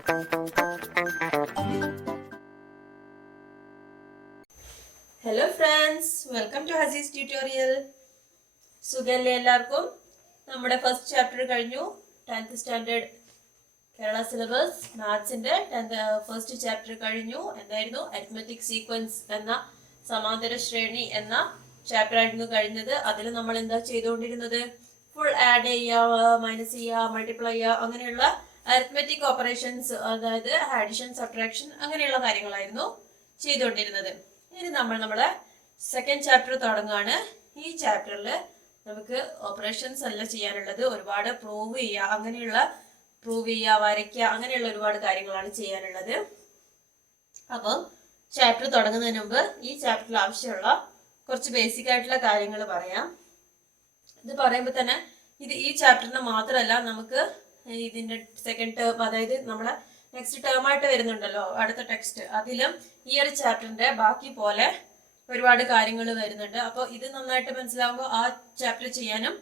Hello friends, welcome to Hasees tutorial. സുഖല്ലേ എല്ലാവർക്കും? നമ്മുടെ ഫസ്റ്റ് ചാപ്റ്റർ കഴിഞ്ഞു. 10th സ്റ്റാൻഡേർഡ് കേരള സിലബസ് മാത്സിന്റെ ഫസ്റ്റ് ചാപ്റ്റർ കഴിഞ്ഞു. എന്തായിരുന്നു? അരിത്മെറ്റിക് സീക്വൻസ് എന്ന സമാന്തര ശ്രേണി എന്ന ചാപ്റ്റർ ആയിരുന്നു കഴിഞ്ഞത്. അതിൽ നമ്മൾ എന്താ ചെയ്തുകൊണ്ടിരുന്നത്? ഫുൾ ആഡ് ചെയ്യുക, മൈനസ് ചെയ്യുക, മൾട്ടിപ്ലൈ ചെയ്യുക, അങ്ങനെയുള്ള അരിത്മെറ്റിക് ഓപ്പറേഷൻസ്, അതായത് അഡിഷൻ, സബ്ട്രാക്ഷൻ, അങ്ങനെയുള്ള കാര്യങ്ങളായിരുന്നു ചെയ്തുകൊണ്ടിരുന്നത്. ഇനി നമ്മളെ സെക്കൻഡ് ചാപ്റ്റർ തുടങ്ങുകയാണ്. ഈ ചാപ്റ്ററിൽ നമുക്ക് ഓപ്പറേഷൻസ് അല്ല ചെയ്യാനുള്ളത്, ഒരുപാട് പ്രൂവ് ചെയ്യുക, വരയ്ക്കുക, അങ്ങനെയുള്ള ഒരുപാട് കാര്യങ്ങളാണ് ചെയ്യാനുള്ളത്. അപ്പോൾ ചാപ്റ്റർ തുടങ്ങുന്നതിന് മുമ്പ് ഈ ചാപ്റ്ററിൽ ആവശ്യമുള്ള കുറച്ച് ബേസിക് ആയിട്ടുള്ള കാര്യങ്ങൾ പറയാം. ഇത് പറയുമ്പോൾ തന്നെ ഈ ചാപ്റ്ററിന് മാത്രമല്ല, നമുക്ക് ഇതിന്റെ സെക്കൻഡ് ടേം, അതായത് നമ്മളെ നെക്സ്റ്റ് ടേം ആയിട്ട് വരുന്നുണ്ടല്ലോ അടുത്ത ടെക്സ്റ്റ്, അതിലും ഈ ഒരു ചാപ്റ്ററിന്റെ ബാക്കി പോലെ ഒരുപാട് കാര്യങ്ങൾ വരുന്നുണ്ട്. അപ്പോൾ ഇത് നന്നായിട്ട് മനസ്സിലാവുമ്പോൾ ആ ചാപ്റ്റർ ചെയ്യാനും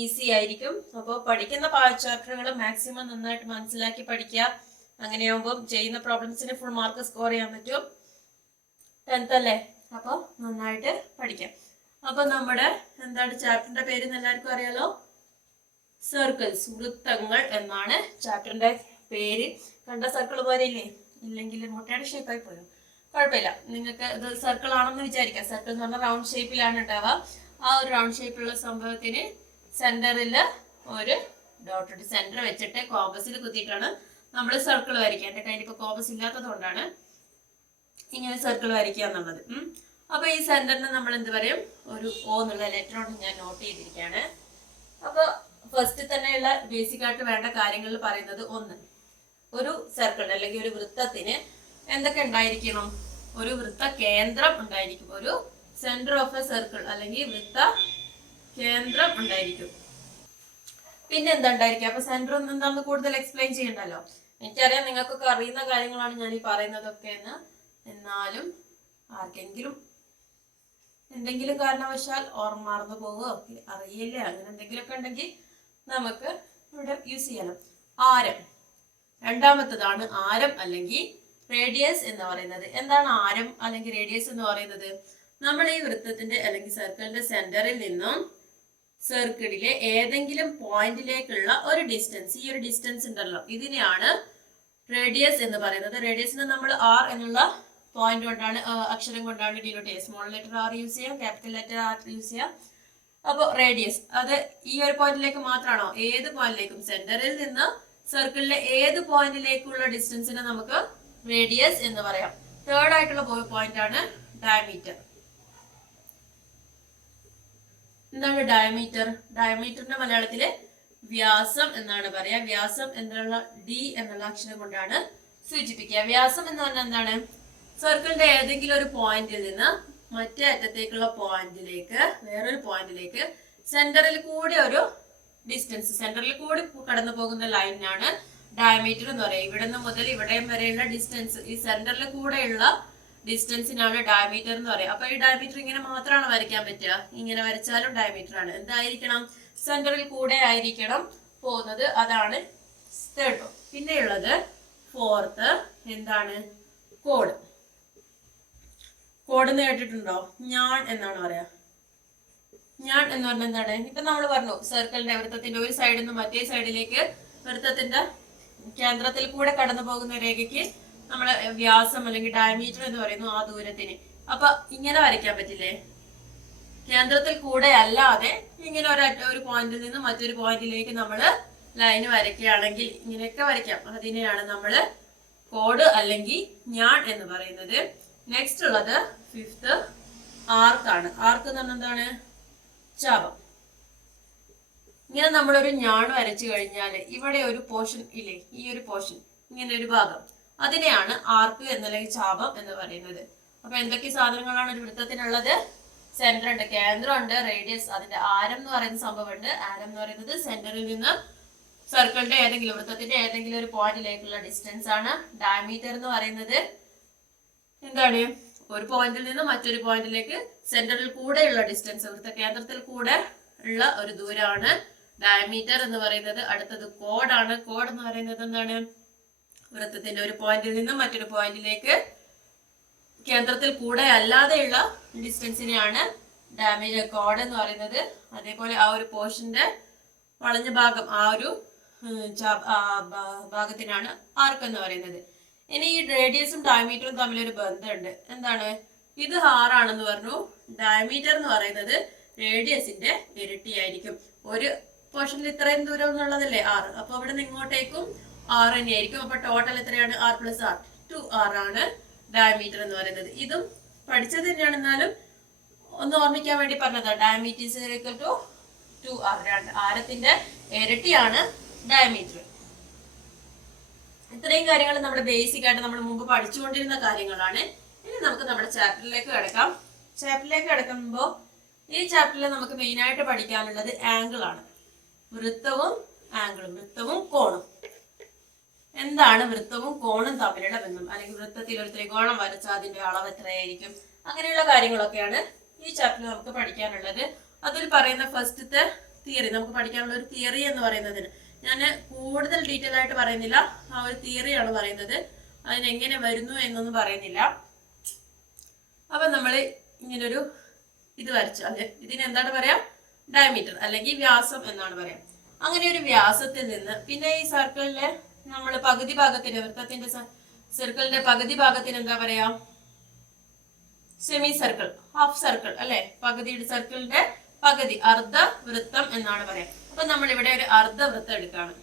ഈസി ആയിരിക്കും. അപ്പോൾ പഠിക്കുന്ന ചാപ്റ്ററുകൾ മാക്സിമം നന്നായിട്ട് മനസ്സിലാക്കി പഠിക്കുക. അങ്ങനെയാകുമ്പോൾ ചെയ്യുന്ന പ്രോബ്ലംസിന് ഫുൾ മാർക്ക് സ്കോർ ചെയ്യാൻ പറ്റും. 10th അല്ലേ? അപ്പോൾ നന്നായിട്ട് പഠിക്കാം. അപ്പൊ നമ്മുടെ എന്താണ് ചാപ്റ്ററിന്റെ പേര് എല്ലാവർക്കും അറിയാലോ? സർക്കിൾസ്, വൃത്തങ്ങൾ എന്നാണ് ചാപ്റ്ററിന്റെ പേര്. കണ്ട സർക്കിൾ പോലെ ഇല്ലേ? ഇല്ലെങ്കിൽ മുട്ടയുടെ ഷേപ്പായി പോയോ? കുഴപ്പമില്ല, നിങ്ങൾക്ക് ഇത് സർക്കിൾ ആണെന്ന് വിചാരിക്കാം. സർക്കിൾ എന്ന് പറഞ്ഞാൽ റൗണ്ട് ഷേപ്പിലാണ് ഉണ്ടാവുക. ആ ഒരു റൗണ്ട് ഷേപ്പിലുള്ള സംഭവത്തിന് സെന്ററിൽ ഒരു ഡോട്ട് ഇട്ട് സെന്റർ വെച്ചിട്ട് കോമ്പസിൽ കുത്തിയിട്ടാണ് നമ്മൾ സർക്കിൾ വരയ്ക്കുക. എൻ്റെ കയ്യിൽ ഇപ്പോൾ കോമ്പസ് ഇല്ലാത്തത് കൊണ്ടാണ് ഇങ്ങനെ സർക്കിൾ വരയ്ക്കുക എന്നുള്ളത്. അപ്പൊ ഈ സെന്ററിന് നമ്മൾ എന്ത് പറയും? ഒരു O എന്നുള്ള ലെറ്റർ കൊണ്ട് ഞാൻ നോട്ട് ചെയ്തിരിക്കുകയാണ്. അപ്പൊ ഫസ്റ്റ് തന്നെയുള്ള ബേസിക് ആയിട്ട് വേണ്ട കാര്യങ്ങൾ പറയുന്നത്, ഒന്ന്, ഒരു സർക്കിൾ അല്ലെങ്കിൽ ഒരു വൃത്തത്തിന് എന്തൊക്കെ ഉണ്ടായിരിക്കണം? ഒരു വൃത്ത കേന്ദ്രം ഉണ്ടായിരിക്കും. ഒരു സെന്റർ ഓഫ് എ സർക്കിൾ അല്ലെങ്കിൽ വൃത്ത കേന്ദ്രം ഉണ്ടായിരിക്കും. പിന്നെ എന്താ ഉണ്ടായിരിക്കും? അപ്പൊ സെന്റർ ഒന്നും എന്താണെന്ന് കൂടുതൽ എക്സ്പ്ലെയിൻ ചെയ്യണ്ടല്ലോ. എനിക്കറിയാം നിങ്ങൾക്കൊക്കെ അറിയുന്ന കാര്യങ്ങളാണ് ഞാൻ ഈ പറയുന്നതൊക്കെ എന്ന്. എന്നാലും ആർക്കെങ്കിലും എന്തെങ്കിലും കാരണവശാൽ ഓർമ്മ മറന്നു പോവുകയോ അറിയില്ല, അങ്ങനെ എന്തെങ്കിലുമൊക്കെ ഉണ്ടെങ്കിൽ നമുക്ക് ഇവിടെ യൂസ് ചെയ്യാലോ. ആരം, രണ്ടാമത്തതാണ് ആരം അല്ലെങ്കിൽ റേഡിയസ് എന്ന് പറയുന്നത്. എന്താണ് ആരം അല്ലെങ്കിൽ റേഡിയസ് എന്ന് പറയുന്നത്? നമ്മൾ ഈ വൃത്തത്തിന്റെ അല്ലെങ്കിൽ സർക്കിളിന്റെ സെന്ററിൽ നിന്നും സർക്കിളിലെ ഏതെങ്കിലും പോയിന്റിലേക്കുള്ള ഒരു ഡിസ്റ്റൻസ്, ഈ ഒരു ഡിസ്റ്റൻസ് ഉണ്ടല്ലോ, ഇതിനെയാണ് റേഡിയസ് എന്ന് പറയുന്നത്. റേഡിയസിനെ നമ്മൾ R എന്നുള്ള പോയിന്റ് കൊണ്ടാണ്, അക്ഷരം കൊണ്ടാണ് ഡിനോട്ട് ചെയ്യുക. സ്മോൾ ലെറ്റർ R യൂസ് ചെയ്യാം, ക്യാപിറ്റൽ ലെറ്റർ R യൂസ് ചെയ്യാം. അപ്പോൾ റേഡിയസ് അത് ഈ ഒരു പോയിന്റിലേക്ക് മാത്രമാണോ? ഏത് പോയിന്റിലേക്കും, സെന്ററിൽ നിന്ന് സർക്കിളിലെ ഏത് പോയിന്റിലേക്കുള്ള ഡിസ്റ്റൻസിനെ നമുക്ക് റേഡിയസ് എന്ന് പറയാം. തേർഡ് ആയിട്ടുള്ള പോയിന്റ് ആണ് ഡയമീറ്റർ. എന്താണ് ഡയമീറ്റർ? ഡയമീറ്ററിന്റെ മലയാളത്തില് വ്യാസം എന്നാണ് പറയാ. വ്യാസം എന്നുള്ള D എന്നുള്ള അക്ഷരം കൊണ്ടാണ് സൂചിപ്പിക്കുക. വ്യാസം എന്ന് പറഞ്ഞാൽ എന്താണ്? സർക്കിളിന്റെ ഏതെങ്കിലും ഒരു പോയിന്റിൽ നിന്ന് മറ്റേ അറ്റത്തേക്കുള്ള പോയിന്റിലേക്ക്, വേറൊരു പോയിന്റിലേക്ക് സെന്ററിൽ കൂടി ഒരു ഡിസ്റ്റൻസ്, സെന്ററിൽ കൂടി കടന്നു പോകുന്ന ലൈനാണ് ഡയമീറ്റർ എന്ന് പറയുക. ഇവിടെ നിന്ന് മുതൽ ഇവിടെയും വരെയുള്ള ഡിസ്റ്റൻസ്, ഈ സെന്ററിൽ കൂടെയുള്ള ഡിസ്റ്റൻസിനാണ് ഡയമീറ്റർ എന്ന് പറയുക. അപ്പൊ ഈ ഡയമീറ്റർ ഇങ്ങനെ മാത്രമാണ് വരയ്ക്കാൻ പറ്റുക. ഇങ്ങനെ വരച്ചാലും ഡയമീറ്റർ ആണ്. എന്തായിരിക്കണം? സെന്ററിൽ കൂടെ ആയിരിക്കണം പോകുന്നത്. അതാണ് തേർഡ്. പിന്നെയുള്ളത് ഫോർത്ത് എന്താണ്? കോഡ്. കോഡ് എന്ന് കേട്ടിട്ടുണ്ടോ? ഞാൻ എന്നാണ് പറയാ. ഞാൻ എന്ന് പറഞ്ഞാൽ എന്താണ്? ഇപ്പൊ നമ്മൾ പറഞ്ഞു സർക്കിളിന്റെ വൃത്തത്തിന്റെ ഒരു സൈഡിൽ നിന്ന് മറ്റേ സൈഡിലേക്ക് വൃത്തത്തിന്റെ കേന്ദ്രത്തിൽ കൂടെ കടന്നു പോകുന്ന രേഖയ്ക്ക് നമ്മൾ വ്യാസം അല്ലെങ്കിൽ ഡയമീറ്റർ എന്ന് പറയുന്നു, ആ ദൂരത്തിന്. അപ്പൊ ഇങ്ങനെ വരയ്ക്കാൻ പറ്റില്ലേ? കേന്ദ്രത്തിൽ കൂടെ അല്ലാതെ ഇങ്ങനെ ഒരു പോയിന്റിൽ നിന്ന് മറ്റൊരു പോയിന്റിലേക്ക് നമ്മൾ ലൈന് വരയ്ക്കുകയാണെങ്കിൽ ഇങ്ങനെയൊക്കെ വരയ്ക്കാം. അതിനെയാണ് നമ്മൾ കോഡ് അല്ലെങ്കിൽ ഞാൻ എന്ന് പറയുന്നത്. നെക്സ്റ്റ് ഉള്ളത് ഫിഫ്ത്ത് ആർക്കാണ്. ആർക്ക് എന്ന് പറഞ്ഞാൽ എന്താണ്? ചാപം. ഇങ്ങനെ നമ്മളൊരു ഞാൻ വരച്ചു കഴിഞ്ഞാൽ ഇവിടെ ഒരു പോർഷൻ ഇല്ലേ, ഈ ഒരു പോർഷൻ, ഇങ്ങനെ ഒരു ഭാഗം, അതിനെയാണ് ആർക്ക് എന്നല്ലെങ്കിൽ ചാപം എന്ന് പറയുന്നത്. അപ്പൊ എന്തൊക്കെ സാധനങ്ങളാണ് ഒരു വൃത്തത്തിനുള്ളത്? സെന്റർ ഉണ്ട്, കേന്ദ്രം ഉണ്ട്, റേഡിയസ്, അതിന്റെ ആരം എന്ന് പറയുന്ന സംഭവം ഉണ്ട്. ആരം എന്ന് പറയുന്നത് സെന്ററിൽ നിന്ന് സർക്കിളിന്റെ ഏതെങ്കിലും വൃത്തത്തിന്റെ ഏതെങ്കിലും ഒരു പോയിന്റിലേക്കുള്ള ഡിസ്റ്റൻസ് ആണ്. ഡയമീറ്റർ എന്ന് പറയുന്നത് എന്താണ്? ഒരു പോയിന്റിൽ നിന്ന് മറ്റൊരു പോയിന്റിലേക്ക് സെന്ററിൽ കൂടെയുള്ള ഡിസ്റ്റൻസ്, വൃത്ത കേന്ദ്രത്തിൽ കൂടെ ഉള്ള ഒരു ദൂരമാണ് ഡയമീറ്റർ എന്ന് പറയുന്നത്. അടുത്തത് കോഡാണ്. കോഡ് എന്ന് പറയുന്നത് എന്താണ്? വൃത്തത്തിന്റെ ഒരു പോയിന്റിൽ നിന്നും മറ്റൊരു പോയിന്റിലേക്ക് കേന്ദ്രത്തിൽ കൂടെ അല്ലാതെയുള്ള ഡിസ്റ്റൻസിനെയാണ് ഡാമേജ് കോഡ് എന്ന് പറയുന്നത്. അതേപോലെ ആ ഒരു പോർഷന്റെ വളഞ്ഞ ഭാഗം, ആ ഒരു ഭാഗത്തിനാണ് ആർക്ക് എന്ന് പറയുന്നത്. ഇനി ഈ റേഡിയസും ഡയമീറ്ററും തമ്മിലൊരു ബന്ധമുണ്ട്. എന്താണ്? ഇത് ആണെന്ന് പറഞ്ഞു. ഡയമീറ്റർ എന്ന് പറയുന്നത് റേഡിയസിന്റെ ഇരട്ടിയായിരിക്കും. ഒരു പോർഷനിൽ ഇത്രയും ദൂരം എന്നുള്ളതല്ലേ 6. അപ്പൊ അവിടെ നിന്ന് ഇങ്ങോട്ടേക്കും 6 തന്നെയായിരിക്കും. അപ്പൊ ടോട്ടൽ എത്രയാണ്? R + R 2R ആണ് ഡയമീറ്റർ എന്ന് പറയുന്നത്. ഇതും പഠിച്ചത് തന്നെയാണ്, എന്നാലും ഒന്ന് ഓർമ്മിക്കാൻ വേണ്ടി പറഞ്ഞതാ. Diameter is equal to 2R. ആരത്തിന്റെ ഇരട്ടിയാണ് ഡയമീറ്റർ. ഇത്രയും കാര്യങ്ങൾ നമ്മുടെ ബേസിക് ആയിട്ട് നമ്മൾ മുമ്പ് പഠിച്ചുകൊണ്ടിരുന്ന കാര്യങ്ങളാണ്. ഇനി നമുക്ക് നമ്മുടെ ചാപ്റ്ററിലേക്ക് കിടക്കാം. ചാപ്റ്ററിലേക്ക് കിടക്കുമ്പോൾ ഈ ചാപ്റ്ററിൽ നമുക്ക് മെയിൻ ആയിട്ട് പഠിക്കാനുള്ളത് ആംഗിൾ ആണ്. വൃത്തവും ആംഗിളും, വൃത്തവും കോണും. എന്താണ് വൃത്തവും കോണും തമ്മിലുള്ള ബന്ധം, അല്ലെങ്കിൽ വൃത്തത്തിൽ ഒരു ത്രികോണം വരച്ചാൽ അതിന്റെ അളവ് എത്രയായിരിക്കും, അങ്ങനെയുള്ള കാര്യങ്ങളൊക്കെയാണ് ഈ ചാപ്റ്ററിൽ നമുക്ക് പഠിക്കാനുള്ളത്. അതിൽ പറയുന്ന ഫസ്റ്റത്തെ തിയറി, നമുക്ക് പഠിക്കാനുള്ള ഒരു തിയറി എന്ന് പറയുന്നതിന് ഞാൻ കൂടുതൽ ഡീറ്റെയിൽ ആയിട്ട് പറയുന്നില്ല. ആ ഒരു തിയറിയാണ് പറയുന്നത്. അതിനെങ്ങനെ വരുന്നു എന്നൊന്നും പറയുന്നില്ല. അപ്പൊ നമ്മൾ ഇങ്ങനൊരു ഇത് വരച്ചു, അല്ലെ, ഇതിന് എന്താണ് പറയാ? ഡയമീറ്റർ അല്ലെങ്കിൽ വ്യാസം എന്നാണ് പറയാം. അങ്ങനെ ഒരു വ്യാസത്തിൽ നിന്ന് പിന്നെ ഈ സർക്കിളിലെ നമ്മൾ പകുതി ഭാഗത്തിന്, വൃത്തത്തിന്റെ സർക്കിളിന്റെ പകുതി ഭാഗത്തിന് എന്താ പറയാ? സെമി സർക്കിൾ, ഹാഫ് സർക്കിൾ, അല്ലെ, പകുതിയുടെ സർക്കിളിന്റെ പകുതി, അർദ്ധവൃത്തം എന്നാണ് പറയാം. അപ്പൊ നമ്മൾ ഇവിടെ ഒരു അർദ്ധവൃത്തം എടുക്കുകയാണ്.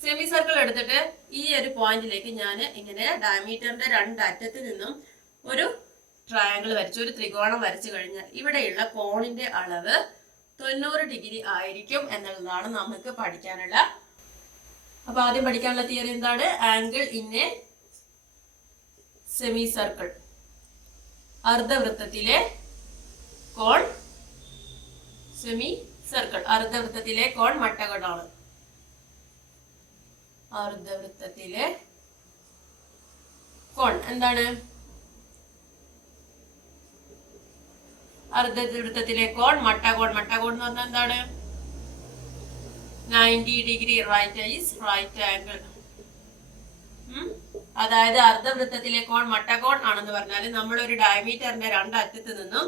സെമി സർക്കിൾ എടുത്തിട്ട് ഈ ഒരു പോയിന്റിലേക്ക് ഞാൻ ഇങ്ങനെ ഡയമീറ്ററിന്റെ 2 അറ്റത്തിൽ നിന്നും ഒരു ട്രയാങ്കിൾ വരച്ചു, ഒരു ത്രികോണം വരച്ചു കഴിഞ്ഞാൽ ഇവിടെയുള്ള കോണിന്റെ അളവ് 90 ഡിഗ്രി ആയിരിക്കും എന്നുള്ളതാണ് നമുക്ക് പഠിക്കാനുള്ള. അപ്പൊ ആദ്യം പഠിക്കാനുള്ള തിയറി എന്താണ്? Angle in a semi circle. അർദ്ധവൃത്തത്തിലെ കോൺ, സെമി സർക്കിൾ, അർദ്ധവൃത്തത്തിലെ കോൺ മട്ടകോണാണ്. അർദ്ധവൃത്തത്തിലെ കോൺ എന്താണ്? അർദ്ധവൃത്തത്തിലെ കോൺ മട്ടകോൺ. മട്ടകോൺ എന്ന് പറഞ്ഞാൽ എന്താണ്? 90 degree. Right is right angle. അതായത് അർദ്ധവൃത്തത്തിലെ കോൺ മട്ടകോൺ ആണെന്ന് പറഞ്ഞാൽ നമ്മൾ ഒരു ഡയമീറ്ററിന്റെ 2 അറ്റത്ത് നിന്നും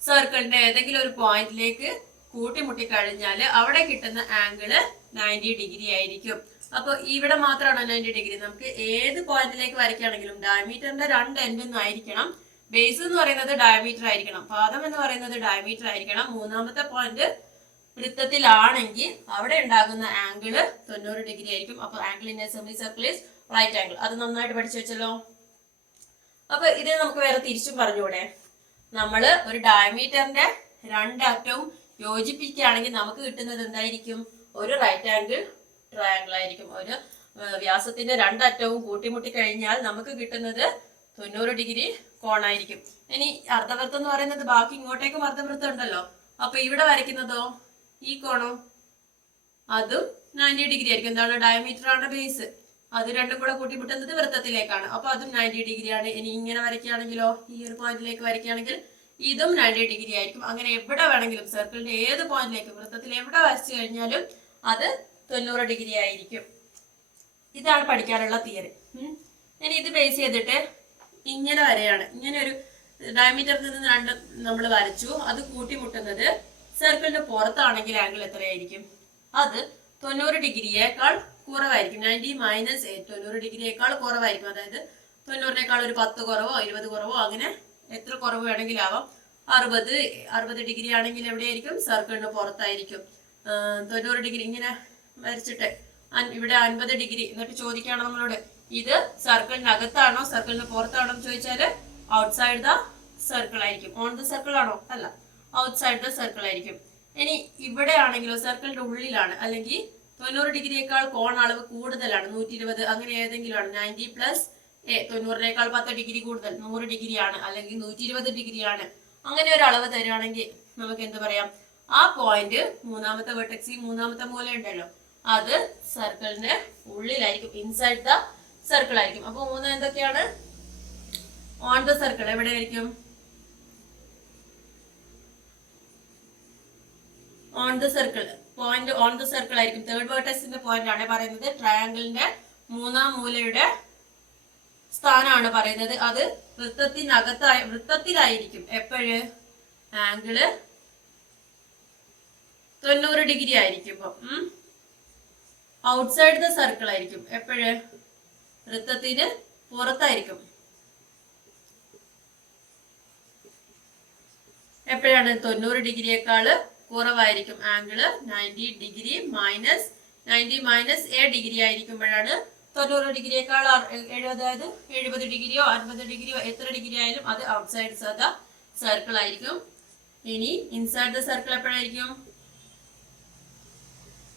സർക്കിളിന്റെ ഏതെങ്കിലും ഒരു പോയിന്റിലേക്ക് കൂട്ടിമുട്ടി കഴിഞ്ഞാൽ അവിടെ കിട്ടുന്ന ആംഗിള് 90 ഡിഗ്രി ആയിരിക്കും. അപ്പൊ ഇവിടെ മാത്രമാണോ 90 ഡിഗ്രി? നമുക്ക് ഏത് പോയിന്റിലേക്ക് വരയ്ക്കുകയാണെങ്കിലും ഡയമീറ്ററിന്റെ 2 എൻഡൊന്നും ആയിരിക്കണം. ബേസ് എന്ന് പറയുന്നത് ഡയമീറ്റർ ആയിരിക്കണം, പാദം എന്ന് പറയുന്നത് ഡയമീറ്റർ ആയിരിക്കണം. മൂന്നാമത്തെ പോയിന്റ് വൃത്തത്തിലാണെങ്കിൽ അവിടെ ഉണ്ടാകുന്ന ആംഗിള് 90 ഡിഗ്രി ആയിരിക്കും. അപ്പൊ angle in a semi circle is right angle. അത് നന്നായിട്ട് പഠിച്ചു വെച്ചല്ലോ. അപ്പൊ ഇത് നമുക്ക് വേറെ തിരിച്ചും പറഞ്ഞൂടെ? നമ്മള് ഒരു ഡയമീറ്ററിന്റെ 2 അറ്റവും യോജിപ്പിക്കുകയാണെങ്കിൽ നമുക്ക് കിട്ടുന്നത് എന്തായിരിക്കും? ഒരു റൈറ്റ് ആംഗിൾ ട്രയാംഗിൾ ആയിരിക്കും. ഒരു വ്യാസത്തിന്റെ 2 അറ്റവും കൂട്ടിമുട്ടി കഴിഞ്ഞാൽ നമുക്ക് കിട്ടുന്നത് 90 ഡിഗ്രി കോണായിരിക്കും. ഇനി അർദ്ധവൃത്തം എന്ന് പറയുന്നത് ബാക്കി ഇങ്ങോട്ടേക്കും അർദ്ധവൃത്തം ഉണ്ടല്ലോ. അപ്പൊ ഇവിടെ വരയ്ക്കുന്നതോ ഈ കോണോ അതും 90 ഡിഗ്രി ആയിരിക്കും. എന്താണ്? ഡയമീറ്റർ ആണ് ബേസ്. അത് രണ്ടും കൂടെ കൂട്ടിമുട്ടുന്നത് വൃത്തത്തിലേക്കാണ്. അപ്പൊ അതും 90 ഡിഗ്രിയാണ്. ഇനി ഇങ്ങനെ വരയ്ക്കുകയാണെങ്കിലോ, ഈ ഒരു പോയിന്റിലേക്ക് വരയ്ക്കുകയാണെങ്കിൽ ഇതും 90 ഡിഗ്രി ആയിരിക്കും. അങ്ങനെ എവിടെ വേണമെങ്കിലും സർക്കിളിന്റെ ഏത് പോയിന്റിലേക്ക്, വൃത്തത്തിൽ എവിടെ വരച്ചു കഴിഞ്ഞാലും അത് 90 ഡിഗ്രി ആയിരിക്കും. ഇതാണ് പഠിക്കാനുള്ള തിയറി. ഇനി ഇത് ബേസ് ചെയ്തിട്ട് ഇങ്ങനെ വരെയാണ്. ഇങ്ങനെ ഒരു ഡയമീറ്ററിൽ നിന്ന് 2 നമ്മൾ വരച്ചു. അത് കൂട്ടിമുട്ടുന്നത് സർക്കിളിന്റെ പുറത്താണെങ്കിൽ ആംഗിൾ എത്രയായിരിക്കും? അത് 90 ഡിഗ്രിയേക്കാൾ കുറവായിരിക്കും. 90 മൈനസ് 90 ഡിഗ്രിയേക്കാൾ കുറവായിരിക്കും. അതായത് 90-നേക്കാൾ ഒരു 10 കുറവോ 20 കുറവോ, അങ്ങനെ എത്ര കുറവ് വേണമെങ്കിലാവാം. 60 ഡിഗ്രി ആണെങ്കിൽ എവിടെയായിരിക്കും? സർക്കിളിന് പുറത്തായിരിക്കും. 90 ഡിഗ്രി ഇങ്ങനെ വരച്ചിട്ട് ഇവിടെ 50 ഡിഗ്രി എന്നിട്ട് ചോദിക്കുകയാണ് നമ്മളോട്, ഇത് സർക്കിളിനകത്താണോ സർക്കിളിന് പുറത്താണോ എന്ന് ചോദിച്ചാല് ഔട്ട്സൈഡ് ദ സർക്കിൾ ആയിരിക്കും. ഓൺ ദ സർക്കിൾ ആണോ? അല്ല, ഔട്ട്സൈഡ് ദ സർക്കിൾ ആയിരിക്കും. ഇനി ഇവിടെ ആണെങ്കിലോ സർക്കിളിന്റെ ഉള്ളിലാണ്, അല്ലെങ്കിൽ 90 ഡിഗ്രിയേക്കാൾ കോൺ അളവ് കൂടുതലാണ്, 120, അങ്ങനെ ഏതെങ്കിലും ആണ്. 90 പ്ലസ് 90-നേക്കാൾ 10 ഡിഗ്രി കൂടുതൽ 100 ഡിഗ്രിയാണ്, അല്ലെങ്കിൽ 120 ഡിഗ്രിയാണ്. അങ്ങനെ ഒരു അളവ് തരുവാണെങ്കിൽ നമുക്ക് എന്ത് പറയാം? ആ പോയിന്റ് മൂന്നാമത്തെ വെർട്ടെക്സ്, മൂന്നാമത്തെ മൂല ഉണ്ടല്ലോ, അത് സർക്കിളിന്റെ ഉള്ളിലായിരിക്കും, ഇൻസൈഡ് ദ സർക്കിൾ ആയിരിക്കും. അപ്പൊ 3 എന്തൊക്കെയാണ്? ഓൺ ദ സർക്കിൾ എവിടെയായിരിക്കും? On the circle point on the circle ആയിരിക്കും. തേർഡ് വെർട്ടെക്സിന്റെ പോയിന്റ് ആണ് പറയുന്നത്. ട്രയാങ്കിളിന്റെ മൂന്നാം മൂലയുടെ സ്ഥാനമാണ് പറയുന്നത്. അത് വൃത്തത്തിലായിരിക്കും. എപ്പോഴ് ആംഗിള് 90 ഡിഗ്രി ആയിരിക്കുമ്പോ ഔട്ട്സൈഡ് ദ സർക്കിൾ ആയിരിക്കും. എപ്പോഴ് വൃത്തത്തിന് പുറത്തായിരിക്കും. എപ്പോഴാണ് 90 ഡിഗ്രിയേക്കാള് കുറവായിരിക്കും. Angle 90 degree minus 90 minus a degree ആയിരിക്കുമ്പോഴാണ് 90 ഡിഗ്രിയേക്കാൾ അതായത് 70 ഡിഗ്രിയോ 60 ഡിഗ്രിയോ എത്ര ഡിഗ്രി ആയാലും അത് ഔട്ട്സൈഡ് ദ സർക്കിൾ ആയിരിക്കും. ഇനി ഇൻസൈഡ് ദ സർക്കിൾ എപ്പോഴായിരിക്കും?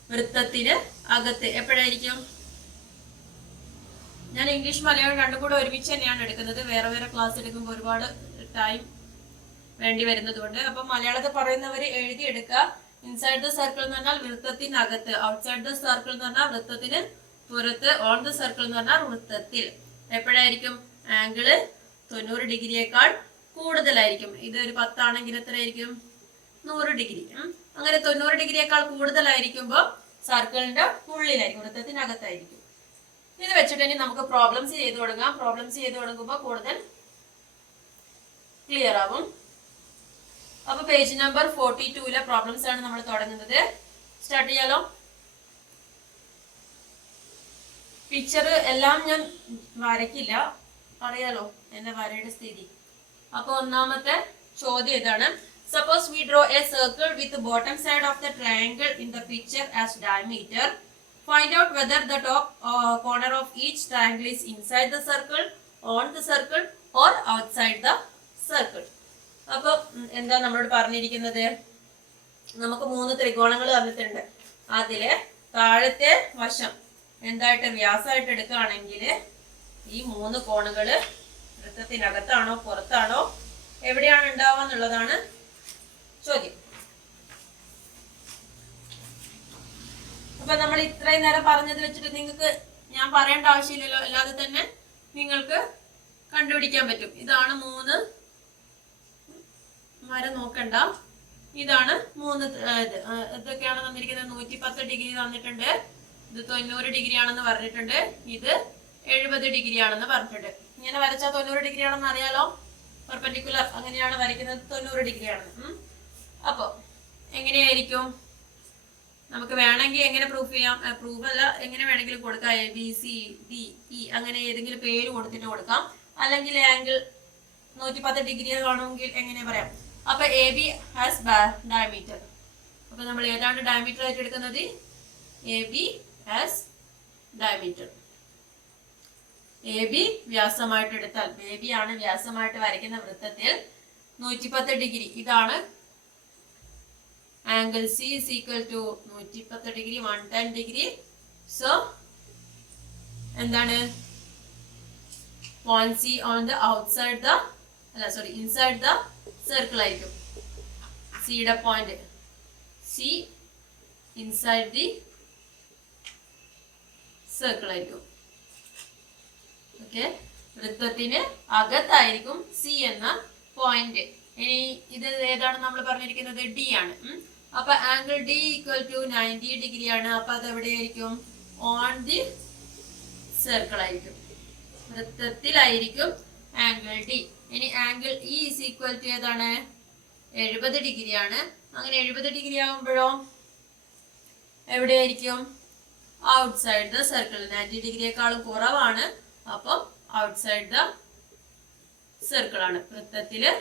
വൃത്തത്തിന് അകത്ത്. എപ്പോഴായിരിക്കും? ഞാൻ ഇംഗ്ലീഷ് മലയാളം രണ്ടും കൂടെ ഒരുമിച്ച് തന്നെയാണ് എടുക്കുന്നത്. വേറെ വേറെ ക്ലാസ് എടുക്കുമ്പോൾ ഒരുപാട് ടൈം വേണ്ടി വരുന്നത് കൊണ്ട്. അപ്പൊ മലയാളത്തിൽ പറയുന്നവര് എഴുതിയെടുക്കുക. ഇൻസൈഡ് ദ സർക്കിൾ എന്ന് പറഞ്ഞാൽ വൃത്തത്തിനകത്ത്, ഔട്ട്സൈഡ് ദ സർക്കിൾ എന്ന് പറഞ്ഞാൽ വൃത്തത്തിന് പുറത്ത്, ഓൺ ദ സർക്കിൾ എന്ന് പറഞ്ഞാൽ വൃത്തത്തിൽ. എപ്പോഴായിരിക്കും? ആംഗിള് 90 ഡിഗ്രിയേക്കാൾ കൂടുതലായിരിക്കും. ഇത് ഒരു 10 ആണെങ്കിൽ എത്രയായിരിക്കും? 100 ഡിഗ്രി. അങ്ങനെ 90 ഡിഗ്രിയേക്കാൾ കൂടുതലായിരിക്കുമ്പോൾ സർക്കിളിന്റെ ഉള്ളിലായിരിക്കും, വൃത്തത്തിനകത്തായിരിക്കും. ഇത് വെച്ചിട്ട് ഇനി നമുക്ക് പ്രോബ്ലംസ് ചെയ്ത് തുടങ്ങാം. പ്രോബ്ലംസ് ചെയ്ത് തുടങ്ങുമ്പോൾ കൂടുതൽ ക്ലിയർ ആവും. അപ്പൊ പേജ് നമ്പർ 42 പ്രോബ്ലംസ് ആണ് നമ്മൾ തുടങ്ങുന്നത്. സ്റ്റാർട്ട് ചെയ്യാലോ. പിക്ചർ എല്ലാം ഞാൻ വരയ്ക്കില്ല, അറിയാലോ എന്റെ വരയുടെ സ്ഥിതി. അപ്പൊ ഒന്നാമത്തെ ചോദ്യം ഇതാണ്. Suppose V draw A circle with bottom side of the triangle in the picture as diameter. Find out whether the top corner of each triangle is inside the circle, on the circle or outside the circle. അപ്പൊ എന്താ നമ്മളോട് പറഞ്ഞിരിക്കുന്നത്? നമുക്ക് 3 ത്രികോണങ്ങൾ തന്നിട്ടുണ്ട്. അതില് താഴത്തെ വശം എന്തായിട്ട് വ്യാസമായിട്ട് എടുക്കുകയാണെങ്കിൽ ഈ 3 കോണുകള് വൃത്തത്തിനകത്താണോ പുറത്താണോ എവിടെയാണ് ഉണ്ടാവുക എന്നുള്ളതാണ് ചോദ്യം. അപ്പൊ നമ്മൾ ഇത്രയും നേരം പറഞ്ഞത് വെച്ചിട്ട് നിങ്ങൾക്ക് ഞാൻ പറയേണ്ട ആവശ്യമില്ലല്ലോ, അല്ലാതെ തന്നെ നിങ്ങൾക്ക് കണ്ടുപിടിക്കാൻ പറ്റും. ഇതാണ് 3 വര നോക്കണ്ട. ഇതാണ് 3 ഇതൊക്കെയാണ് തന്നിരിക്കുന്നത്. 110 ഡിഗ്രി തന്നിട്ടുണ്ട്. ഇത് 90 ഡിഗ്രി ആണെന്ന് പറഞ്ഞിട്ടുണ്ട്. ഇത് 70 ഡിഗ്രി ആണെന്ന് പറഞ്ഞിട്ടുണ്ട്. ഇങ്ങനെ വരച്ചാൽ 90 ഡിഗ്രി ആണെന്ന് അറിയാലോ. പെർപെൻഡിക്കുലർ അങ്ങനെയാണ് വരയ്ക്കുന്നത്, 90 ഡിഗ്രി ആണെന്ന്. അപ്പൊ എങ്ങനെയായിരിക്കും? നമുക്ക് വേണമെങ്കിൽ എങ്ങനെ പ്രൂഫ് ചെയ്യാം? പ്രൂഫ് അല്ല, എങ്ങനെ വേണമെങ്കിലും കൊടുക്കാം. A B C D E അങ്ങനെ ഏതെങ്കിലും പേര് കൊടുത്തിട്ട് കൊടുക്കാം. അല്ലെങ്കിൽ ആംഗിൾ 110 ഡിഗ്രി ആണെങ്കിൽ എങ്ങനെ പറയാം? അപ്പൊ എ ബി ഹാസ് ഡയമീറ്റർ. അപ്പൊ നമ്മൾ ഏതാണ് ഡയമീറ്റർ ആയിട്ട് എടുക്കുന്നത്? A B has diameter. A B വ്യാസമായിട്ട് എടുത്താൽ, എ ബി ആണ് വ്യാസമായിട്ട് വരയ്ക്കുന്ന വൃത്തത്തിൽ 110 ഡിഗ്രി. ഇതാണ് angle C is equal to 110 degree, 110 degree. So, എന്താണ്? Point C on the outside the, inside the circle ആയിരിക്കും. C യുടെ point C inside the circle ആയിരിക്കും. ഓക്കെ, വൃത്തത്തിന് അകത്തായിരിക്കും C എന്ന പോയിന്റ്. ഇനി ഇത് ഏതാണ് നമ്മൾ പറഞ്ഞിരിക്കുന്നത്? ഡി ആണ്. അപ്പൊ angle D equal to 90 degree ആണ്. അപ്പൊ അത് എവിടെയായിരിക്കും? ഓൺ ദി സർക്കിൾ ആയിരിക്കും, വൃത്തത്തിലായിരിക്കും ആംഗിൾ ഡി. ഇനി angle E is equal to ഏതാണ്? 70 ഡിഗ്രി ആണ്. അങ്ങനെ 70 ഡിഗ്രി ആകുമ്പോഴോ എവിടെയായിരിക്കും? Outside the circle. 90 ഡിഗ്രിയേക്കാളും കുറവാണ്. അപ്പം ഔട്ട്സൈഡ് ദ സർക്കിൾ ആണ്, വൃത്തത്തില്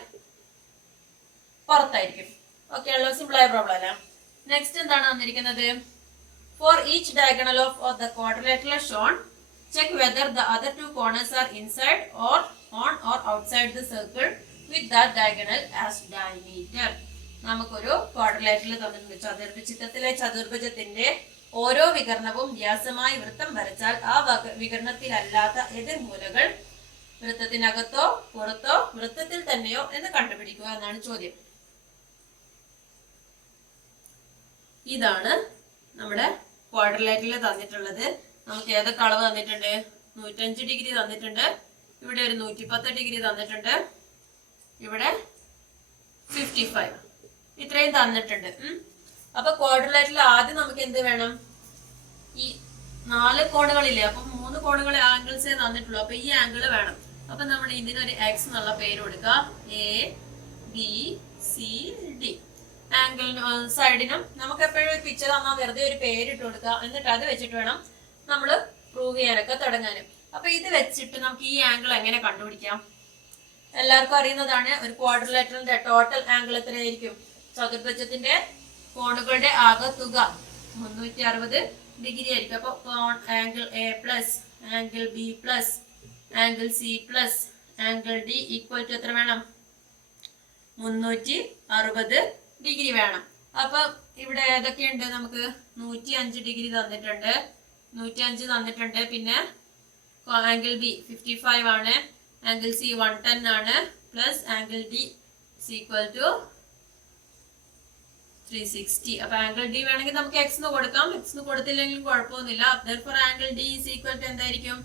പുറത്തായിരിക്കും. ഓക്കെ ആണല്ലോ, സിമ്പിൾ ആയ പ്രോബ്ലം അല്ല. നെക്സ്റ്റ് എന്താണ് തന്നിരിക്കുന്നത്? For each diagonal of the quadrilateral shown check whether the other 2 corners are inside or on or outside the circle with that diagonal as diameter. നമുക്കൊരു quadrilateral തന്നിട്ടുണ്ട്. ചതുർഭുജത്തിലെ ചതുർഭുജത്തിന്റെ ഓരോ വികരണവും വ്യാസമായി വൃത്തം വരച്ചാൽ ആ വികരണത്തിലല്ലാത്ത എതിർമൂലകൾ വൃത്തത്തിനകത്തോ പുറത്തോ വൃത്തത്തിൽ തന്നെയോ എന്ന് കണ്ടുപിടിക്കുക എന്നാണ് ചോദ്യം. ഇതാണ് നമ്മുടെ ക്വാഡ്രിലേറ്ററിൽ തന്നിട്ടുള്ളത്. നമുക്ക് ഏതൊക്കെ അളവ് തന്നിട്ടുണ്ട്? 105 ഡിഗ്രി തന്നിട്ടുണ്ട്. ഇവിടെ ഒരു 110 ഡിഗ്രി തന്നിട്ടുണ്ട്. ഇവിടെ 55. ഇത്രയും തന്നിട്ടുണ്ട്. അപ്പൊ ക്വാഡ്രിലേറ്ററിൽ ആദ്യം നമുക്ക് എന്ത് വേണം? ഈ 4 കോണുകളില്ലേ, അപ്പൊ 3 കോണുകളെ ആംഗിൾസേ തന്നിട്ടുള്ളൂ. അപ്പൊ ഈ ആംഗിൾ വേണം. അപ്പൊ നമ്മൾ ഇതിനൊരു എക്സ് എന്നുള്ള പേര് കൊടുക്കുക. A B C D. Angle സൈഡിനും നമുക്ക് എപ്പോഴും പിക്ചർ തന്നാൽ വെറുതെ ഒരു പേരിട്ട് കൊടുക്കുക. എന്നിട്ട് അത് വെച്ചിട്ട് വേണം നമ്മൾ പ്രൂവ് ചെയ്യാനൊക്കെ തുടങ്ങാനും. അപ്പൊ ഇത് വെച്ചിട്ട് നമുക്ക് ഈ ആംഗിൾ എങ്ങനെ കണ്ടുപിടിക്കാം? എല്ലാവർക്കും അറിയുന്നതാണ്. ഒരു ക്വാഡ്രിലേറ്ററിന്റെ ടോട്ടൽ ആംഗിൾ എത്രയായിരിക്കും? ചതുർഭുജത്തിന്റെ കോണുകളുടെ ആകെത്തുക 360 ഡിഗ്രി ആയിരിക്കും. അപ്പൊ angle A plus angle B plus angle C plus angle D equal to എത്ര വേണം? 360 ഡിഗ്രി വേണം. അപ്പൊ ഇവിടെ ഏതൊക്കെയുണ്ട്? നമുക്ക് 105 ഡിഗ്രി തന്നിട്ടുണ്ട്, 105 തന്നിട്ടുണ്ട്. പിന്നെ ആംഗിൾ ബി 55 ആണ്, ആംഗിൾ സി 110 ആണ്, plus angle D equal to 360. അപ്പൊ ആംഗിൾ ഡി വേണമെങ്കിൽ നമുക്ക് എക്സ് എന്ന് കൊടുക്കാം, എക്സ് എന്ന് കൊടുത്തില്ലെങ്കിലും കുഴപ്പമൊന്നുമില്ല. therefore angle D is equal to എന്തായിരിക്കും?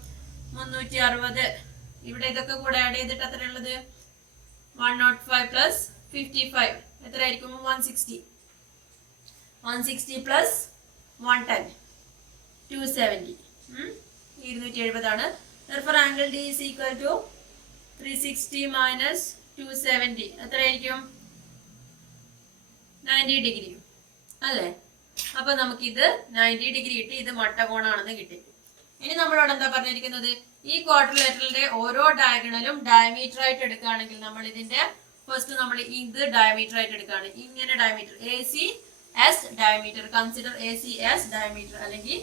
360. ഇവിടെ ഇതൊക്കെ കൂടെ ആഡ് ചെയ്തിട്ട് എത്ര ഉള്ളത്? 105 പ്ലസ് 55 എത്രയായിരിക്കും? 160. 160 പ്ലസ് 110 270. 270 ആണ്. therefore angle D is equal to 360 minus 270 എത്രയായിരിക്കും? 90 ഡിഗ്രി അല്ലേ? അപ്പൊ നമുക്കിത് 90 ഡിഗ്രി കിട്ടി. ഇത് മട്ടകോണാണെന്ന് കിട്ടി. ഇനി നമ്മളോട് എന്താ പറഞ്ഞിരിക്കുന്നത്? ഈ ക്വാഡ്രിലേറ്ററിന്റെ ഓരോ ഡയഗണലും ഡയമീറ്റർ ആയിട്ട് എടുക്കുകയാണെങ്കിൽ നമ്മൾ ഇതിന്റെ ഫസ്റ്റ് നമ്മൾ ഇത് ഡയമീറ്റർ ആയിട്ട് എടുക്കുകയാണ്. ഇങ്ങനെ diameter AC as diameter, consider AC as diameter, അല്ലെങ്കിൽ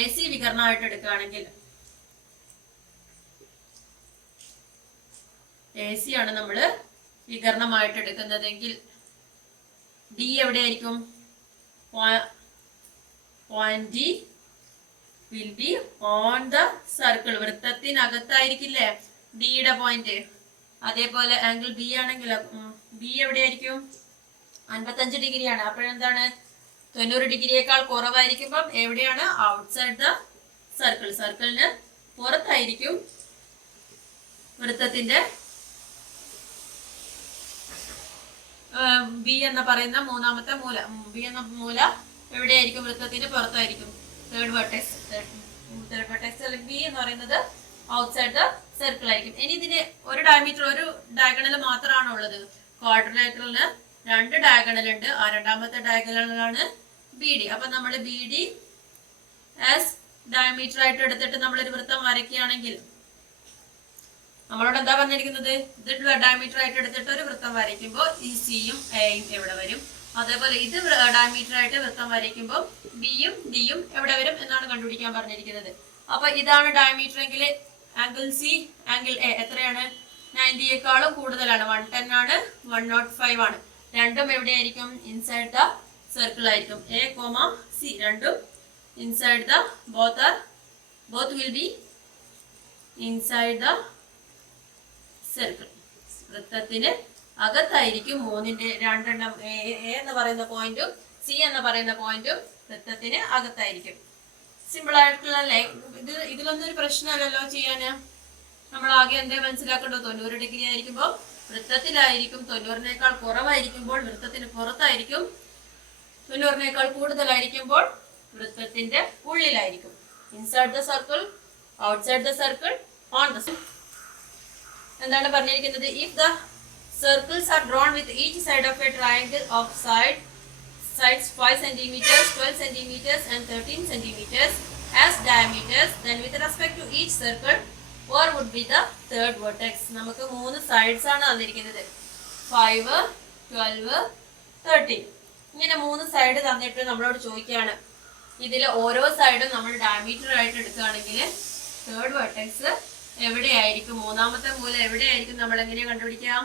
AC വികരണമായിട്ട് എടുക്കുകയാണെങ്കിൽ AC ആണ് നമ്മൾ വികരണമായിട്ട് എടുക്കുന്നതെങ്കിൽ ഡി എവിടെയായിരിക്കും? Point D will be on the circle. വൃത്തത്തിനകത്തായിരിക്കില്ലേ ഡിയുടെ പോയിന്റ്? അതേപോലെ ആംഗിൾ ബി ആണെങ്കിൽ ബി എവിടെയായിരിക്കും? 55 ഡിഗ്രിയാണ്. അപ്പോഴെന്താണ്? 90 ഡിഗ്രിയേക്കാൾ കുറവായിരിക്കുമ്പം എവിടെയാണ്? Outside the circle. സർക്കിളിന് പുറത്തായിരിക്കും വൃത്തത്തിന്റെ ബി എന്ന് പറയുന്ന മൂന്നാമത്തെ മൂല. ബി എന്ന മൂല എവിടെയായിരിക്കും? വൃത്തത്തിന്റെ പുറത്തായിരിക്കും. തേർഡ് വെർട്ടെക്സ് അല്ലെങ്കിൽ ബി എന്ന് പറയുന്നത് ഔട്ട്സൈഡ് ദ സർക്കിൾ ആയിരിക്കും. ഇനി ഇതിന് ഒരു ഡയമീറ്റർ, ഒരു ഡയഗണൽ മാത്രമാണ് ഉള്ളത്. ക്വാഡ്രിലേറ്ററിന് 2 ഡയഗണൽ ഉണ്ട്. ആ രണ്ടാമത്തെ ഡയഗണലാണ് ബി ഡി. അപ്പൊ നമ്മൾ ബി ഡി ആസ് ഡയമീറ്റർ ആയിട്ട് എടുത്തിട്ട് നമ്മളൊരു വൃത്തം വരയ്ക്കുകയാണെങ്കിൽ നമ്മളോട് എന്താ പറഞ്ഞിരിക്കുന്നത്? ഇത് ഡയമീറ്റർ ആയിട്ട് എടുത്തിട്ട് ഒരു വൃത്തം വരയ്ക്കുമ്പോൾ ഈ സിയും എയും എവിടെ വരും? അതേപോലെ ഇത് ഡയമീറ്റർ ആയിട്ട് വൃത്തം വരയ്ക്കുമ്പോൾ ബിയും ഡിയും എവിടെ വരും എന്നാണ് കണ്ടുപിടിക്കാൻ പറഞ്ഞിരിക്കുന്നത്. അപ്പൊ ഇതാണ് ഡയമീറ്റർ എങ്കിൽ ആംഗിൾ സി ആംഗിൾ എ എത്രയാണ്? 90യേക്കാളും കൂടുതലാണ്. 110 ആണ്, 105 ആണ്. രണ്ടും എവിടെയായിരിക്കും? ഇൻസൈഡ് ദ സർക്കിൾ ആയിരിക്കും. എ കോമ സി രണ്ടും inside the both will be inside the circle. വൃത്തത്തിന് അകത്തായിരിക്കും. മൂന്നിന്റെ രണ്ടെണ്ണം എ എന്ന് പറയുന്ന പോയിന്റും സി എന്ന് പറയുന്ന പോയിന്റും വൃത്തത്തിന് അകത്തായിരിക്കും. സിമ്പിൾ ആയിട്ടുള്ളല്ലേ? ഇതിലൊന്നും ഒരു പ്രശ്നമല്ലല്ലോ ചെയ്യാന്. നമ്മൾ ആകെ എന്തേ മനസ്സിലാക്കേണ്ടത്? 90 ഡിഗ്രി ആയിരിക്കുമ്പോൾ വൃത്തത്തിലായിരിക്കും, 90-നേക്കാൾ കുറവായിരിക്കുമ്പോൾ വൃത്തത്തിന് പുറത്തായിരിക്കും, 90-നേക്കാൾ കൂടുതലായിരിക്കുമ്പോൾ വൃത്തത്തിന്റെ ഉള്ളിലായിരിക്കും. Inside the circle, outside the circle, on the circle. എന്താണ് പറഞ്ഞിരിക്കുന്നത്? If the circles are drawn with each side of a triangle of sides 5 cm, 12 cm and 13 cm as diameters, then with respect to each circle, what would be the third vertex? നമുക്ക് 3 sides ആണ് തന്നിരിക്കുന്നത്. 5, 12, 13. ഇങ്ങനെ 3 side തന്നിട്ട് നമ്മളോട് ചോദിക്കുകയാണ്, ഇതിൽ ഓരോ സൈഡും നമ്മൾ ഡയമീറ്റർ ആയിട്ട് എടുക്കുകയാണെങ്കിൽ തേർഡ് വെർട്ടെക്സ് എവിടെയായിരിക്കും? മൂന്നാമത്തെ മൂല എവിടെയായിരിക്കും? നമ്മൾ എങ്ങനെയാ കണ്ടുപിടിക്കാം?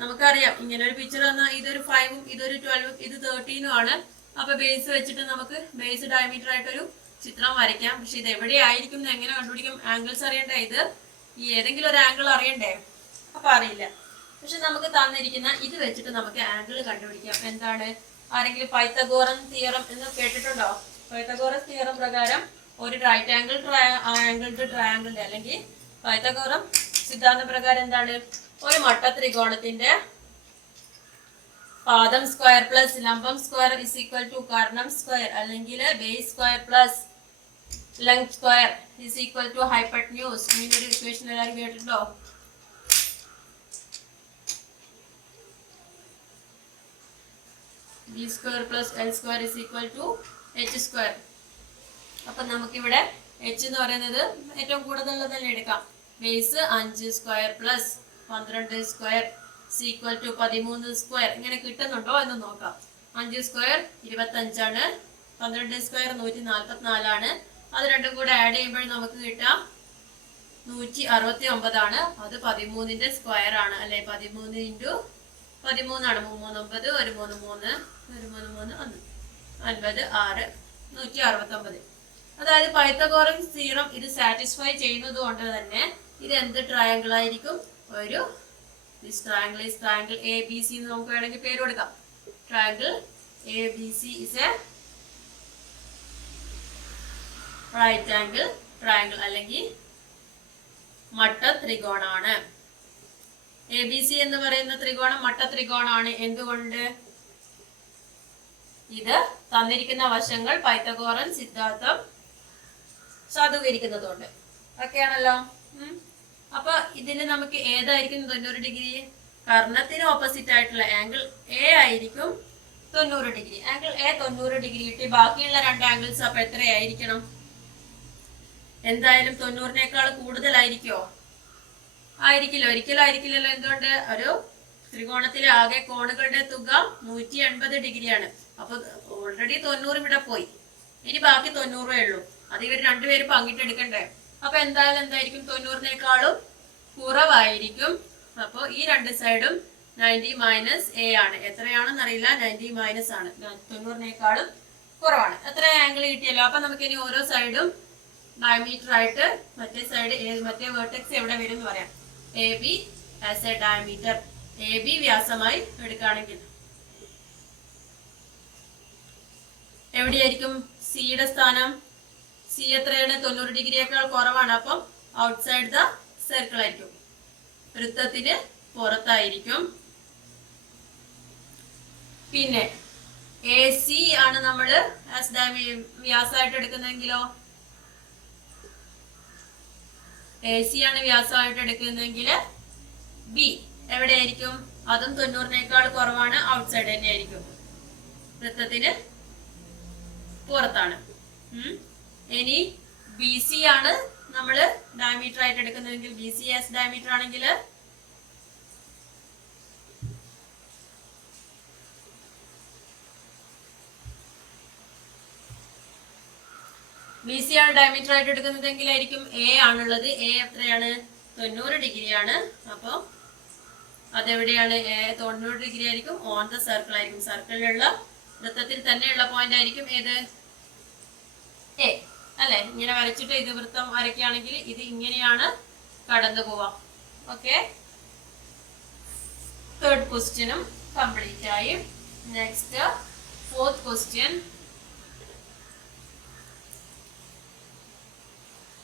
നമുക്കറിയാം, ഇങ്ങനെ ഒരു പിക്ചർ തന്നാൽ ഇതൊരു 5ഉം ഇതൊരു 12ഉം ഇത് 13ഉം ആണ്. അപ്പൊ ബേസ് വെച്ചിട്ട് നമുക്ക് ബേസ് ഡയമീറ്റർ ആയിട്ടൊരു ചിത്രം വരയ്ക്കാം. പക്ഷെ ഇത് എവിടെയായിരിക്കും എങ്ങനെ കണ്ടുപിടിക്കും? ആംഗിൾസ് അറിയണ്ടേ? ഇത് ഈ ഏതെങ്കിലും ഒരു ആംഗിൾ അറിയണ്ടേ? അപ്പൊ അറിയില്ല. പക്ഷെ നമുക്ക് തന്നിരിക്കുന്ന ഇത് വെച്ചിട്ട് നമുക്ക് ആംഗിൾ കണ്ടുപിടിക്കാം. എന്താണ്? ആരെങ്കിലും പൈത്തഗോറൻ തിയറം എന്ന് കേട്ടിട്ടുണ്ടോ? പൈത്തഗോറസ് തിയറം പ്രകാരം ഒരു റൈറ്റ് ആംഗിൾഡ് ട്രയാംഗിളിന്റെ അല്ലെങ്കിൽ പൈത്തഗോറൻ സിദ്ധാന്തം പ്രകാരം എന്താണ്? ഒരു മട്ടത്രികോണത്തിന്റെ പാദം സ്ക്വയർ പ്ലസ് ലംബം സ്ക്വയർ ഇസ് ഈക്വൽ ടു കർണം സ്ക്വയർ അല്ലെങ്കിൽ base square plus length square is equal to hypotenuse. ഇങ്ങനെ ഒരു ഇക്വേഷൻ എല്ലാവരും കേട്ടിട്ടുണ്ടോ? B square plus L square is equal to H square. അപ്പൊ നമുക്കിവിടെ എച്ച് എന്ന് പറയുന്നത് ഏറ്റവും കൂടുതലുള്ളത് തന്നെ എടുക്കാം. Base 5 square plus 12 square equal to 13 square. ഇങ്ങനെ കിട്ടുന്നുണ്ടോ എന്ന് നോക്കാം. 5 സ്ക്വയർ 25 ആണ്, 12 സ്ക്വയർ 144 ആണ്. അത് രണ്ടും കൂടെ ആഡ് ചെയ്യുമ്പോൾ നമുക്ക് കിട്ടാം 169 ആണ്. അത് 13ന്റെ സ്ക്വയർ ആണ് അല്ലെ? 13 ഇൻറ്റു 13 ആണ്. 3 9 1 3 3 1 3 3 9 6 169. അതായത് പൈത്തഗോറസ് തിയറം ഇത് സാറ്റിസ്ഫൈ ചെയ്യുന്നത് കൊണ്ട് തന്നെ ഇത് എന്ത് ട്രയാങ്കിൾ ആയിരിക്കും? ഒരു this triangle is triangle A B C എന്ന് നമുക്ക് വേണമെങ്കിൽ പേര് കൊടുക്കാം. Triangle A B C is a right angle triangle അല്ലെങ്കിൽ മട്ട ത്രികോണാണ്. എ ബി സി എന്ന് പറയുന്ന ത്രികോണം മട്ട ത്രികോണാണ്. എന്തുകൊണ്ട്? ഇത് തന്നിരിക്കുന്ന വശങ്ങൾ പൈത്തഗോറൻ സിദ്ധാന്തം സാധൂകരിക്കുന്നതുകൊണ്ട്. ഓക്കെയാണല്ലോ. അപ്പൊ ഇതിന് നമുക്ക് ഏതായിരിക്കും 90 ഡിഗ്രി? കർണത്തിന് ഓപ്പോസിറ്റ് ആയിട്ടുള്ള ആംഗിൾ എ ആയിരിക്കും 90 ഡിഗ്രി. ആംഗിൾ എ 90 ഡിഗ്രി കിട്ടി. ബാക്കിയുള്ള രണ്ട് ആംഗിൾസ് അപ്പൊ എത്രയായിരിക്കണം? എന്തായാലും 90-നേക്കാൾ കൂടുതലായിരിക്കോ? ആയിരിക്കില്ല, ഒരിക്കലും ആയിരിക്കില്ലല്ലോ. എന്തുകൊണ്ട്? ഒരു ത്രികോണത്തിലെ ആകെ കോണുകളുടെ തുക 180 ഡിഗ്രിയാണ്. അപ്പൊ ഓൾറെഡി 90 ഇവിടെ പോയി, ഇനി ബാക്കി 90 ഉള്ളൂ. അത് ഇവർ രണ്ടുപേരും പങ്കിട്ടെടുക്കണ്ടേ? അപ്പൊ എന്തായിരിക്കും? 90-നേക്കാളും കുറവായിരിക്കും. അപ്പൊ ഈ രണ്ട് സൈഡും 90 മൈനസ് എ ആണ്. എത്രയാണെന്ന് അറിയില്ല, 90 മൈനസ് ആണ്. 90-നേക്കാളും കുറവാണ്. എത്ര ആംഗിൾ കിട്ടിയല്ലോ. അപ്പൊ നമുക്ക് ഇനി ഓരോ സൈഡും ഡയമീറ്റർ ആയിട്ട് മറ്റേ വേർട്ടെക്സ് എവിടെ വരും എന്ന് പറയാം. A B as a diameter. A B വ്യാസമായി എടുക്കുകയാണെങ്കിൽ എവിടെയായിരിക്കും സിയുടെ സ്ഥാനം? സി എത്രയാണ്? 90 ഡിഗ്രിയേക്കാൾ കുറവാണ്. അപ്പം ഔട്ട്സൈഡ് ദ സർക്കിൾ ആയിരിക്കും, വൃത്തത്തിന് പുറത്തായിരിക്കും. പിന്നെ എ സി ആണ് നമ്മൾ വ്യാസമായിട്ട് എടുക്കുന്നതെങ്കിലോ? എ സി ആണ് വ്യാസമായിട്ട് എടുക്കുന്നതെങ്കിൽ ബി എവിടെയായിരിക്കും? അതും 90-നേക്കാൾ കുറവാണ്, ഔട്ട്സൈഡ് തന്നെ ആയിരിക്കും, വൃത്തത്തിന് പുറത്താണ്. ഇനി ബി സി ആണ് നമ്മൾ ഡയമീറ്റർ ആയിട്ട് എടുക്കുന്നതെങ്കിൽ, ബി സി ആസ് ഡയമീറ്റർ ആണെങ്കിൽ ബി സി ആണ് ഡയമീറ്റർ ആയിട്ട് എടുക്കുന്നതെങ്കിലായിരിക്കും എ ആണുള്ളത്. എ എത്രയാണ്? 90 ഡിഗ്രിയാണ്. അപ്പോൾ അതെവിടെയാണ്? എ 90 ഡിഗ്രി ആയിരിക്കും, ഓൺ ദ സർക്കിൾ ആയിരിക്കും. സർക്കിളിലുള്ള വൃത്തത്തിൽ തന്നെയുള്ള പോയിന്റ് ആയിരിക്കും ഏത്? എ അല്ലെ? ഇങ്ങനെ വരച്ചിട്ട് ഇത് വൃത്തം വരയ്ക്കുകയാണെങ്കിൽ ഇത് ഇങ്ങനെയാണ് കടന്നു പോവാം. ഓക്കെ, തേർഡ് ക്വസ്റ്റ്യനും കംപ്ലീറ്റ് ആയി. Next fourth question.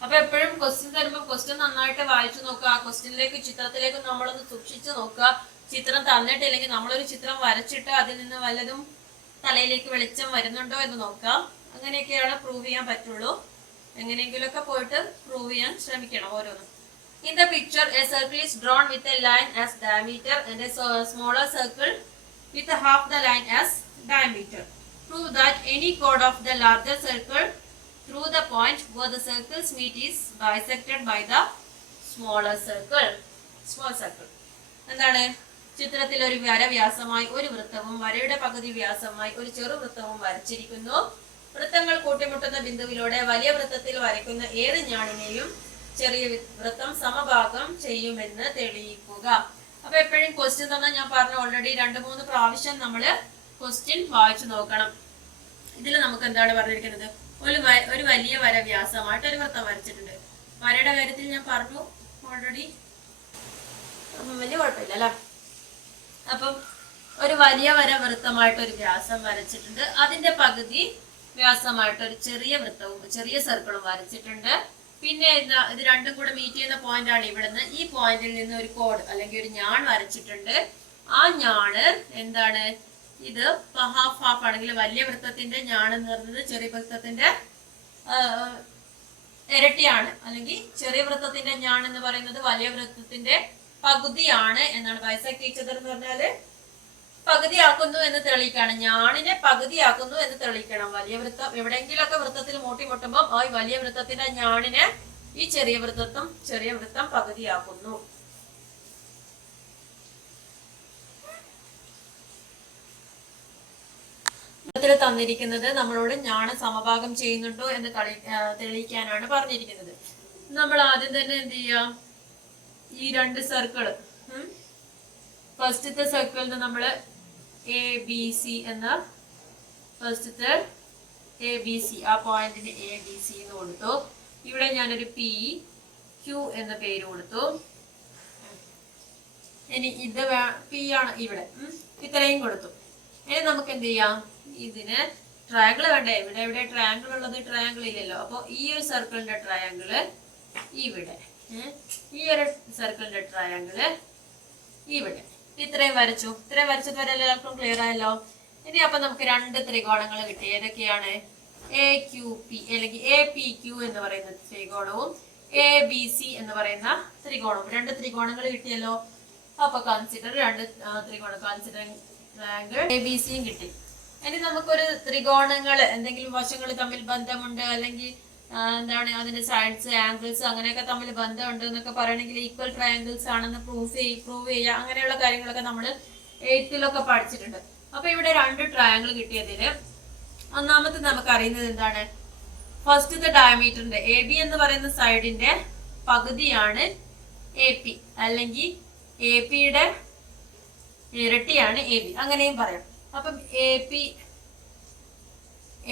അപ്പൊ എപ്പോഴും ക്വസ്റ്റ്യൻ തരുമ്പോൾ ക്വസ്റ്റ്യൻ നന്നായിട്ട് വായിച്ചു നോക്കുക. ആ ക്വസ്റ്റ്യനിലേക്ക് ചിത്രത്തിലേക്ക് നമ്മളൊന്ന് സൂക്ഷിച്ചു നോക്കുക. ചിത്രം തന്നിട്ടില്ലെങ്കിൽ നമ്മളൊരു ചിത്രം വരച്ചിട്ട് അതിൽ നിന്ന് വല്ലതും തലയിലേക്ക് വെളിച്ചം വരുന്നുണ്ടോ എന്ന് നോക്കാം. അങ്ങനെയൊക്കെയാണ് പ്രൂവ് ചെയ്യാൻ പറ്റുള്ളൂ. എങ്ങനെയെങ്കിലുമൊക്കെ പോയിട്ട് പ്രൂവ് ചെയ്യാൻ ശ്രമിക്കണം ഓരോന്നും. In the picture, a circle is drawn with a line as diameter and a smaller circle with half the line as diameter. Prove that any chord of the larger circle through the point where the circles meet is bisected by the smaller circle. Small circle. എന്താണ്? ചിത്രത്തിൽ ഒരു വര വ്യാസമായി ഒരു വൃത്തവും വരയുടെ പകുതി വ്യാസമായി ഒരു ചെറു വൃത്തവും വരച്ചിരിക്കുന്നു. വൃത്തങ്ങൾ കൂട്ടിമുട്ടുന്ന ബിന്ദുവിലൂടെ വലിയ വൃത്തത്തിൽ വരയ്ക്കുന്ന ഏത് ഞാണിനെയും ചെറിയ വൃത്തം സമഭാഗം ചെയ്യുമെന്ന് തെളിയിക്കുക. അപ്പൊ എപ്പോഴും ക്വസ്റ്റ്യൻ തന്നെ ഞാൻ പറഞ്ഞു ഓൾറെഡി 2-3 പ്രാവശ്യം നമ്മൾ ക്വസ്റ്റ്യൻ വായിച്ചു നോക്കണം. ഇതിൽ നമുക്ക് എന്താണ് പറഞ്ഞിരിക്കുന്നത്? ഒരു വലിയ വര വ്യാസമായിട്ട് ഒരു വൃത്തം വരച്ചിട്ടുണ്ട്. വരയുടെ കാര്യത്തിൽ ഞാൻ പറഞ്ഞു ഓൾറെഡി, വലിയ കുഴപ്പമില്ല അല്ലേ? അപ്പം ഒരു വലിയ വര വൃത്തമായിട്ട് ഒരു വ്യാസം വരച്ചിട്ടുണ്ട്. അതിന്റെ പകുതി വ്യാസമായിട്ട് ഒരു ചെറിയ വൃത്തവും ചെറിയ സർക്കിളും വരച്ചിട്ടുണ്ട്. പിന്നെ ഇത് രണ്ടും കൂടെ മീറ്റ് ചെയ്യുന്ന പോയിന്റ് ആണ് ഇവിടുന്ന്. ഈ പോയിന്റിൽ നിന്ന് ഒരു കോഡ് അല്ലെങ്കിൽ ഒരു ഞാൺ വരച്ചിട്ടുണ്ട്. ആ ഞാണ് എന്താണ്? ഇത് ഹാഫ് ആണെങ്കിൽ വലിയ വൃത്തത്തിന്റെ ഞാൺ എന്ന് പറയുന്നത് ചെറിയ വൃത്തത്തിന്റെ ഇരട്ടിയാണ്, അല്ലെങ്കിൽ ചെറിയ വൃത്തത്തിന്റെ ഞാൻ എന്ന് പറയുന്നത് വലിയ വൃത്തത്തിന്റെ പകുതിയാണ് എന്നാണ്. ബൈസെക്ട് ഈച്ച് അതർ എന്ന് പറഞ്ഞാല് പകുതിയാക്കുന്നു എന്ന് തെളിയിക്കാണ്. ഞാണിനെ പകുതിയാക്കുന്നു എന്ന് തെളിയിക്കണം. വലിയ വൃത്തം എവിടെയെങ്കിലൊക്കെ വൃത്തത്തിൽ മുട്ടുമ്പോൾ ആ വലിയ വൃത്തത്തിന്റെ ഞാണിനെ ഈ ചെറിയ വൃത്തം പകുതിയാക്കുന്നു. തന്നിരിക്കുന്നത് നമ്മളോട് ഞാണ് സമഭാഗം ചെയ്യുന്നുണ്ടോ എന്ന് തെളിയിക്കാനാണ് പറഞ്ഞിരിക്കുന്നത്. നമ്മൾ ആദ്യം തന്നെ എന്ത് ചെയ്യാം, ഈ രണ്ട് സർക്കിള്, ഫസ്റ്റത്തെ സർക്കിളിന് നമ്മള് ABC എന്ന ഫസ്റ്റത്തെ ABC ആ പോയിന്റിന് ABC എന്ന് കൊടുത്തു. ഇവിടെ ഞാനൊരു PQ എന്ന പേര് കൊടുത്തു. ഇനി ഇത് P ആണ് ഇവിടെ, ഇത്രയും കൊടുത്തു. ഇനി നമുക്ക് എന്ത് ചെയ്യാം, ഇതിന് ട്രയാങ്കിൾ വേണ്ടേ? ഇവിടെ ട്രയാങ്കിൾ ഉള്ളത്? ട്രയാങ്കിൾ ഇല്ലല്ലോ. അപ്പൊ ഈ ഒരു സർക്കിളിന്റെ ട്രയാങ്കിള് ഇവിടെ, ഈ ഒരു സർക്കിളിന്റെ ട്രയാങ്കിള് ഇവിടെ, ഇത്രയും വരച്ചു. ഇത്രയും വരച്ചത് വരെ എല്ലാവർക്കും ക്ലിയർ ആയല്ലോ. ഇനി അപ്പൊ നമുക്ക് രണ്ട് ത്രികോണങ്ങൾ കിട്ടി. ഏതൊക്കെയാണ്? AQP അല്ലെങ്കിൽ APQ എന്ന് പറയുന്ന ത്രികോണവും ABC എന്ന് പറയുന്ന ത്രികോണവും. രണ്ട് ത്രികോണങ്ങൾ കിട്ടിയല്ലോ. അപ്പൊ കൺസിഡർ രണ്ട് ത്രികോണം, കൺസിഡറിങ് ട്രയാങ്കിൾ ABCയും കിട്ടി. ഇനി നമുക്കൊരു ത്രികോണങ്ങൾ എന്തെങ്കിലും വശങ്ങൾ തമ്മിൽ ബന്ധമുണ്ട്, അല്ലെങ്കിൽ എന്താണ് അതിന്റെ സൈഡ്സ്, ആംഗിൾസ് അങ്ങനെയൊക്കെ തമ്മിൽ ബന്ധമുണ്ട് എന്നൊക്കെ പറയണമെങ്കിൽ ഈക്വൽ ട്രയാങ്കിൾസ് ആണെന്ന് പ്രൂവ് ചെയ്യുക. അങ്ങനെയുള്ള കാര്യങ്ങളൊക്കെ നമ്മൾ 8th പഠിച്ചിട്ടുണ്ട്. അപ്പൊ ഇവിടെ രണ്ട് ട്രയാങ്കിൾ കിട്ടിയതില് ഒന്നാമത്തെ നമുക്ക് അറിയുന്നത് എന്താണ്? ഫസ്റ്റത്തെ ഡയമീറ്ററിന്റെ AB എന്ന് പറയുന്ന സൈഡിന്റെ പകുതിയാണ് AP, അല്ലെങ്കിൽ APയുടെ ഇരട്ടിയാണ് AB, അങ്ങനെയും പറയാം. അപ്പം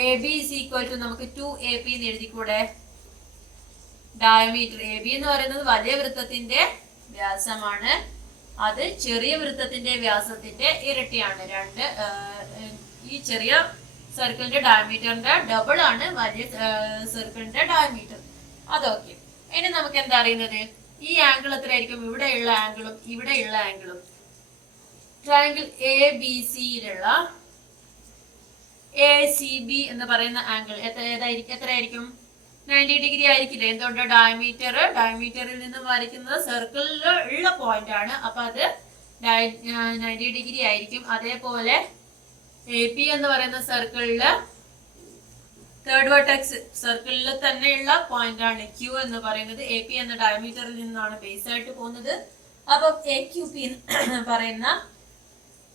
AB is equal to നമുക്ക് 2AP എന്ന് എഴുതിക്കൂടെ? ഡയമീറ്റർ AB എന്ന് പറയുന്നത് വലിയ വൃത്തത്തിന്റെ വ്യാസമാണ്, അത് ചെറിയ വൃത്തത്തിന്റെ വ്യാസത്തിന്റെ ഇരട്ടിയാണ്. ഈ ചെറിയ സർക്കിളിന്റെ ഡയമീറ്ററിന്റെ ഡബിൾ ആണ് വലിയ സർക്കിളിന്റെ ഡയമീറ്റർ. അതൊക്കെ. ഇനി നമുക്ക് എന്താ അറിയുന്നത്? ഈ ആംഗിൾ എത്രയായിരിക്കും? ഇവിടെയുള്ള ആംഗിളും ഇവിടെയുള്ള ആംഗിളും. ട്രയാങ്കിൾ ABCയിലുള്ള ACB എന്ന് പറയുന്ന ആംഗിൾ എത്രയായിരിക്കും? 90 ഡിഗ്രി ആയിരിക്കില്ലേ? എന്തുകൊണ്ട്? ഡയമീറ്ററിൽ നിന്ന് വരയ്ക്കുന്നത് സർക്കിളിൽ ഉള്ള പോയിന്റ് ആണ്, അപ്പൊ അത് 90 ഡിഗ്രി ആയിരിക്കും. അതേപോലെ AP എന്ന് പറയുന്ന സർക്കിളില് തേർഡ് വെർട്ടെക്സ് സർക്കിളിൽ തന്നെയുള്ള പോയിന്റ് ആണ് Q എന്ന് പറയുന്നത്. AP എന്ന ഡയമീറ്ററിൽ നിന്നാണ് ബേസ് ആയിട്ട് പോകുന്നത്. അപ്പൊ AQP എന്ന് പറയുന്ന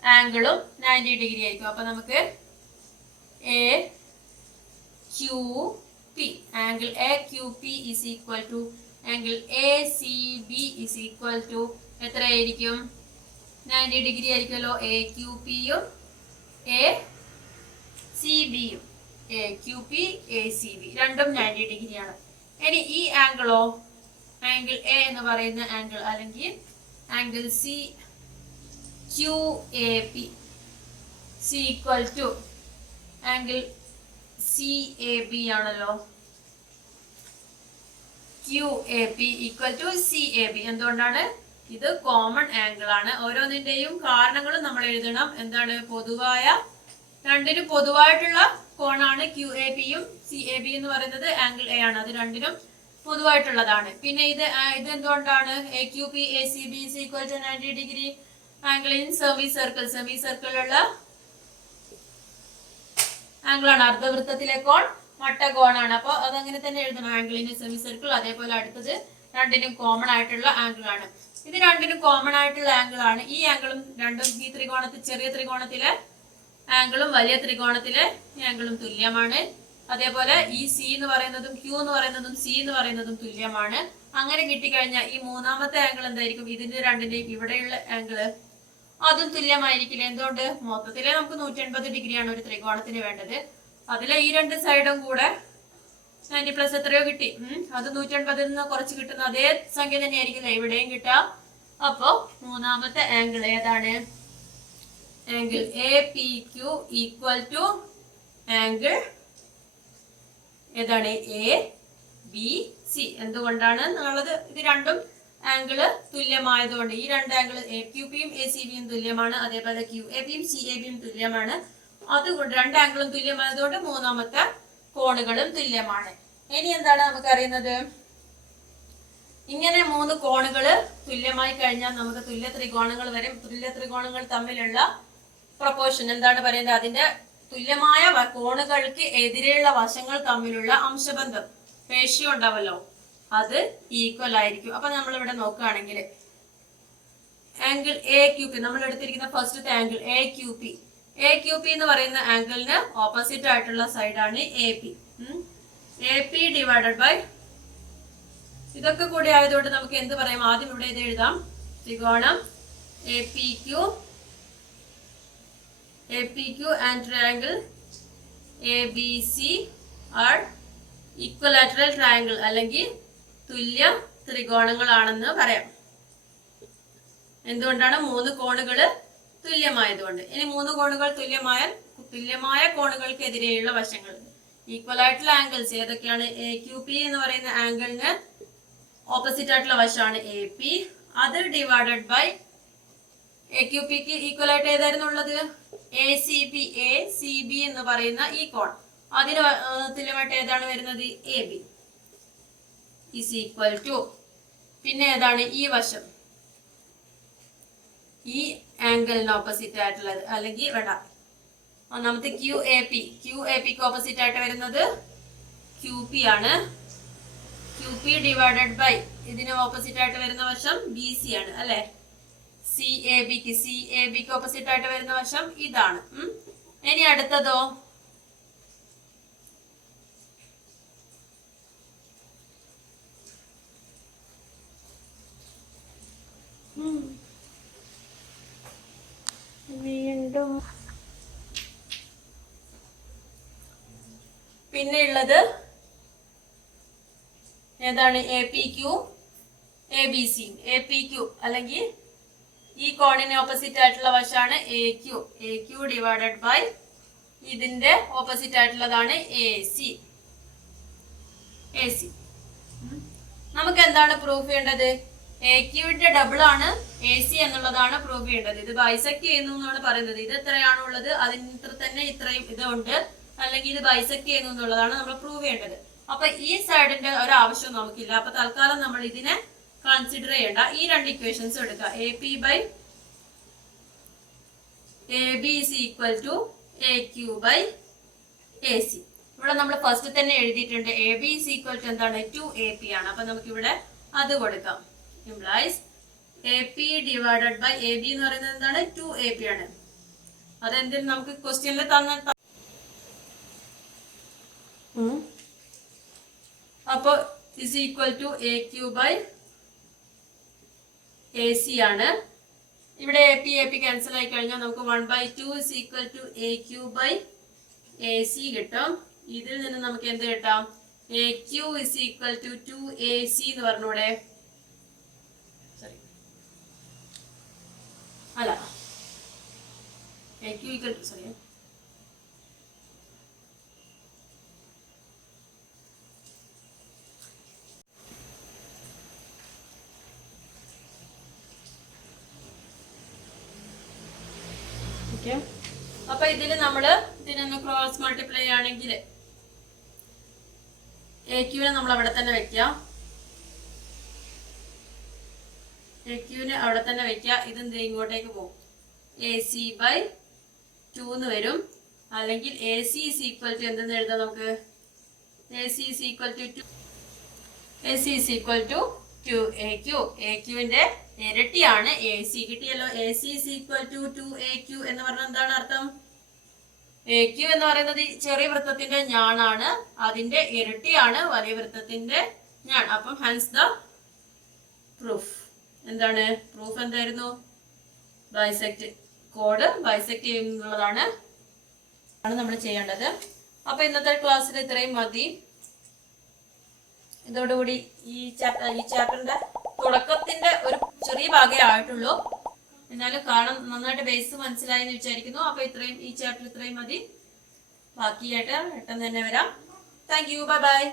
ആംഗിളും 90 ഡിഗ്രി ആയിരിക്കും. അപ്പൊ നമുക്ക് AQP angle AQP is equal to angle ACB is equal to എത്രയായിരിക്കും? 90 ഡിഗ്രി ആയിരിക്കുമല്ലോ. AQPയും ACBയും, AQP ACB രണ്ടും 90 ഡിഗ്രിയാണ്. ഇനി ഈ ആംഗിളോ, ആംഗിൾ A എന്ന് പറയുന്ന ആംഗിൾ, അല്ലെങ്കിൽ angle QAP is equal to angle CAB ആണല്ലോ. QAP equal to CAB. എന്തുകൊണ്ടാണ്? ഇത് കോമൺ ആംഗിൾ ആണ്. ഓരോന്നിന്റെയും കാരണങ്ങളും നമ്മൾ എഴുതണം. എന്താണ്? രണ്ടിനും പൊതുവായിട്ടുള്ള കോണാണ് QAPയും CAB എന്ന് പറയുന്നത് ആംഗിൾ A ആണ്. അത് രണ്ടിനും പൊതുവായിട്ടുള്ളതാണ്. പിന്നെ ഇത് എന്തുകൊണ്ടാണ്? AQP ACB is equal to 90 degree angle in semi സർക്കിളിലുള്ള ആംഗിളാണ്. അർദ്ധവൃത്തത്തിലെ കോൺ മട്ടകോണാണ്. അപ്പൊ അതങ്ങനെ തന്നെ എഴുതണം. ആംഗിളിന് സെമി സർക്കിൾ. അതേപോലെ അടുത്തത് രണ്ടിനും കോമൺ ആയിട്ടുള്ള ആംഗിൾ ആണ്. ഇത് രണ്ടിനും കോമൺ ആയിട്ടുള്ള ആംഗിൾ ആണ്. ഈ ആംഗിളും രണ്ടും ഈ ത്രികോണത്തിൽ, ചെറിയ ത്രികോണത്തിലെ ആംഗിളും വലിയ ത്രികോണത്തിലെ ആംഗിളും തുല്യമാണ്. അതേപോലെ ഈ C എന്ന് പറയുന്നതും Q എന്ന് പറയുന്നതും C എന്ന് പറയുന്നതും തുല്യമാണ്. അങ്ങനെ കിട്ടിക്കഴിഞ്ഞാൽ ഈ മൂന്നാമത്തെ ആംഗിൾ എന്തായിരിക്കും? ഇതിന്റെ രണ്ടിന്റെയും ഇവിടെയുള്ള ആംഗിള് അതും തുല്യമായിരിക്കില്ല. എന്തുകൊണ്ട്? മൊത്തത്തിലെ നമുക്ക് 180 ഡിഗ്രിയാണ് ഒരു ത്രികോണത്തിന് വേണ്ടത്. അതിലെ ഈ രണ്ട് സൈഡും കൂടെ 90 പ്ലസ് എത്രയോ കിട്ടി. അത് 180 നിന്ന് കുറച്ച് കിട്ടുന്ന അതേ സംഖ്യ തന്നെയായിരിക്കില്ല ഇവിടെയും കിട്ടുക. അപ്പോ മൂന്നാമത്തെ ആംഗിൾ ഏതാണ്? Angle APQ equal to angle ഏതാണ്? ABC. എന്തുകൊണ്ടാണ് എന്നുള്ളത്, ഇത് രണ്ടും ആംഗിള് തുല്യമായതുകൊണ്ട്. ഈ രണ്ട് ആംഗിൾ AQPയും ACBയും തുല്യമാണ്. അതേപോലെ QAPയും CABയും തുല്യമാണ്. അതുകൊണ്ട് രണ്ട് ആംഗിളും തുല്യമായതുകൊണ്ട് മൂന്നാമത്തെ കോണുകളും തുല്യമാണ്. ഇനി എന്താണ് നമുക്ക് അറിയുന്നത്? ഇങ്ങനെ 3 കോണുകള് തുല്യമായി കഴിഞ്ഞാൽ നമുക്ക് തുല്യ ത്രികോണങ്ങൾ വരും. തുല്യ ത്രികോണങ്ങൾ തമ്മിലുള്ള പ്രൊപ്പോർഷൻ എന്താണ് പറയുന്നത്? അതിന്റെ തുല്യമായ കോണുകൾക്ക് എതിരെയുള്ള വശങ്ങൾ തമ്മിലുള്ള അംശബന്ധം, റേഷ്യോ ഉണ്ടാവല്ലോ, അത് ഈക്വൽ ആയിരിക്കും. അപ്പൊ നമ്മൾ ഇവിടെ നോക്കുകയാണെങ്കിൽ ആംഗിൾ എ ക്യു പി, നമ്മൾ എടുത്തിരിക്കുന്ന ഫസ്റ്റത്തെ angle A Q P. A Q P എന്ന് പറയുന്ന ആംഗിളിന് ഓപ്പോസിറ്റ് ആയിട്ടുള്ള സൈഡാണ് A P. A P divided by, ഇതൊക്കെ കൂടി ആയതുകൊണ്ട് നമുക്ക് എന്ത് പറയാം? ആദ്യം ഇവിടെ ഇത് എഴുതാം. ത്രികോണം A P Q and triangle A B C are equilateral triangle, അല്ലെങ്കിൽ തുല്യ ത്രികോണങ്ങളാണെന്ന് പറയാം. എന്തുകൊണ്ടാണ്? 3 കോണുകൾ തുല്യമായതുകൊണ്ട്. ഇനി 3 കോണുകൾ തുല്യമായ കോണുകൾക്കെതിരെയുള്ള വശങ്ങൾ, ഈക്വൽ ആയിട്ടുള്ള ആംഗിൾസ് ഏതൊക്കെയാണ്? എ ക്യു പി എന്ന് പറയുന്ന ആംഗിളിന് ഓപ്പോസിറ്റ് ആയിട്ടുള്ള വശമാണ് എ പി. അത് ഡിവൈഡഡ് ബൈ എ ക്യു പിക്ക് ഈക്വൽ ആയിട്ട് ഏതായിരുന്നു ഉള്ളത്? എ സി ബി എന്ന് പറയുന്ന ഈ കോൺ, അതിന് തുല്യമായിട്ട് ഏതാണ് വരുന്നത്? A B is equal to, പിന്നെ ഏതാണ് ഈ വശം? ഈ ആംഗിളിന് ഓപ്പോസിറ്റ് ആയിട്ടുള്ളത്, അല്ലെങ്കിൽ വേണ്ട, ഒന്നാമത്തെ ക്യു എ പിക്ക് ഓപ്പോസിറ്റ് ആയിട്ട് വരുന്നത് ക്യു പി ആണ്. ക്യു പി ഡിവൈഡഡ് ബൈ ഇതിന് ഓപ്പോസിറ്റ് ആയിട്ട് വരുന്ന വശം ബി സി ആണ്, അല്ലെ? സി എ ബിക്ക് ഓപ്പോസിറ്റ് ആയിട്ട് വരുന്ന വശം ഇതാണ്. ഇനി അടുത്തതോ? വീണ്ടും പിന്നെ ഉള്ളത് ഏതാണ്? A P Q A B C. A P Q അല്ലെങ്കിൽ ഈ കോണിന് ഓപ്പോസിറ്റ് ആയിട്ടുള്ള വശമാണ് എ ക്യു ഡിവൈഡഡ് ബൈ ഇതിന്റെ ഓപ്പോസിറ്റ് ആയിട്ടുള്ളതാണ് എ സി. നമുക്ക് എന്താണ് പ്രൂഫ് ചെയ്യേണ്ടത്? എ ക്യുവിന്റെ ഡബിൾ ആണ് എ സി എന്നുള്ളതാണ് പ്രൂഫ് ചെയ്യേണ്ടത്. ഇത് ബൈസെക്ട് ചെയ്യുന്നു എന്നാണ് പറയുന്നത്. ഇത് എത്രയാണോ ഉള്ളത് അതിന് തന്നെ ഇത്രയും ഇതുണ്ട്, അല്ലെങ്കിൽ ഇത് ബൈസെക്ട് ചെയ്യുന്നു എന്നുള്ളതാണ് നമ്മൾ പ്രൂവ് ചെയ്യേണ്ടത്. അപ്പൊ ഈ സൈഡിന്റെ ഒരു ആവശ്യം നമുക്കില്ല. അപ്പൊ തൽക്കാലം നമ്മൾ ഇതിനെ കൺസിഡർ ചെയ്യേണ്ട. ഈ 2 ഇക്വേഷൻസ് എടുക്കുക. A P by A B is equal to A Q by A C. ഇവിടെ നമ്മൾ ഫസ്റ്റ് തന്നെ എഴുതിയിട്ടുണ്ട്. A B is equal to എന്താണ്? 2AP ആണ്. അപ്പൊ നമുക്ക് ഇവിടെ അത് കൊടുക്കാം. Implies A P divided by A B എന്ന് പറയുന്നത് എന്താണ്? 2AP ആണ്. അതെന്തിനും നമുക്ക് ക്വസ്റ്റ്യനിൽ തന്ന. അപ്പൊ is equal to A Q by A C ആണ്. ഇവിടെ എ പി ക്യാൻസൽ ആയി കഴിഞ്ഞാൽ നമുക്ക് 1/2 is equal to A Q by A C കിട്ടും. ഇതിൽ നിന്ന് നമുക്ക് എന്ത് കിട്ടാം? A Q is equal to 2AC എന്ന് പറഞ്ഞൂടെ? സോറി, അല്ല, A Q equal to, sorry, അപ്പൊ ഇതില് നമ്മള് ഇതിനൊന്ന് ക്രോസ് മൾട്ടിപ്ലൈ ആണെങ്കിൽ എ ക്യൂനെ നമ്മൾ അവിടെ തന്നെ വെക്കാം. എ ക്യൂനെ അവിടെ തന്നെ വെക്കുക. ഇതെന്ത് ഇങ്ങോട്ടേക്ക് പോകും? എ സി ബൈ 2 എന്ന് വരും. അല്ലെങ്കിൽ A C is equal to എന്തെന്ന് എഴുതാം നമുക്ക്? A C is equal to 2AQ. A ക്യൂവിന്റെ ഇരട്ടിയാണ് എ സി. കിട്ടിയല്ലോ. A C is equal to 2AQ എന്ന് പറഞ്ഞാൽ എന്താണ് അർത്ഥം? എ ക്യു എന്ന് പറയുന്നത് ചെറിയ വൃത്തത്തിന്റെ ഞാണാണ്, അതിന്റെ ഇരട്ടിയാണ് വലിയ വൃത്തത്തിന്റെ ഞാൻ. അപ്പം ഹൻസ് ദ പ്രൂഫ് എന്താണ്? പ്രൂഫ് എന്തായിരുന്നു? ബൈസെക്ട്, കോഡ് ബൈസെക്ട് ചെയ്യുന്നതാണ് നമ്മൾ ചെയ്യേണ്ടത്. അപ്പൊ ഇന്നത്തെ ക്ലാസ്സിൽ ഇത്രയും മതി. ഇതോടുകൂടി ഈ ചാപ്റ്ററിന്റെ തുടക്കത്തിന്റെ ഒരു ചെറിയ ഭാഗമേ ആയിട്ടുള്ളൂ. എന്നാലും കാണാൻ നന്നായിട്ട് ബേസ് മനസ്സിലായി എന്ന് വിചാരിക്കുന്നു. അപ്പൊ ഈ ചാപ്റ്റർ ഇത്രയും മതി. ബാക്കിയായിട്ട് പെട്ടെന്ന് തന്നെ വരാം. Thank you. Bye bye.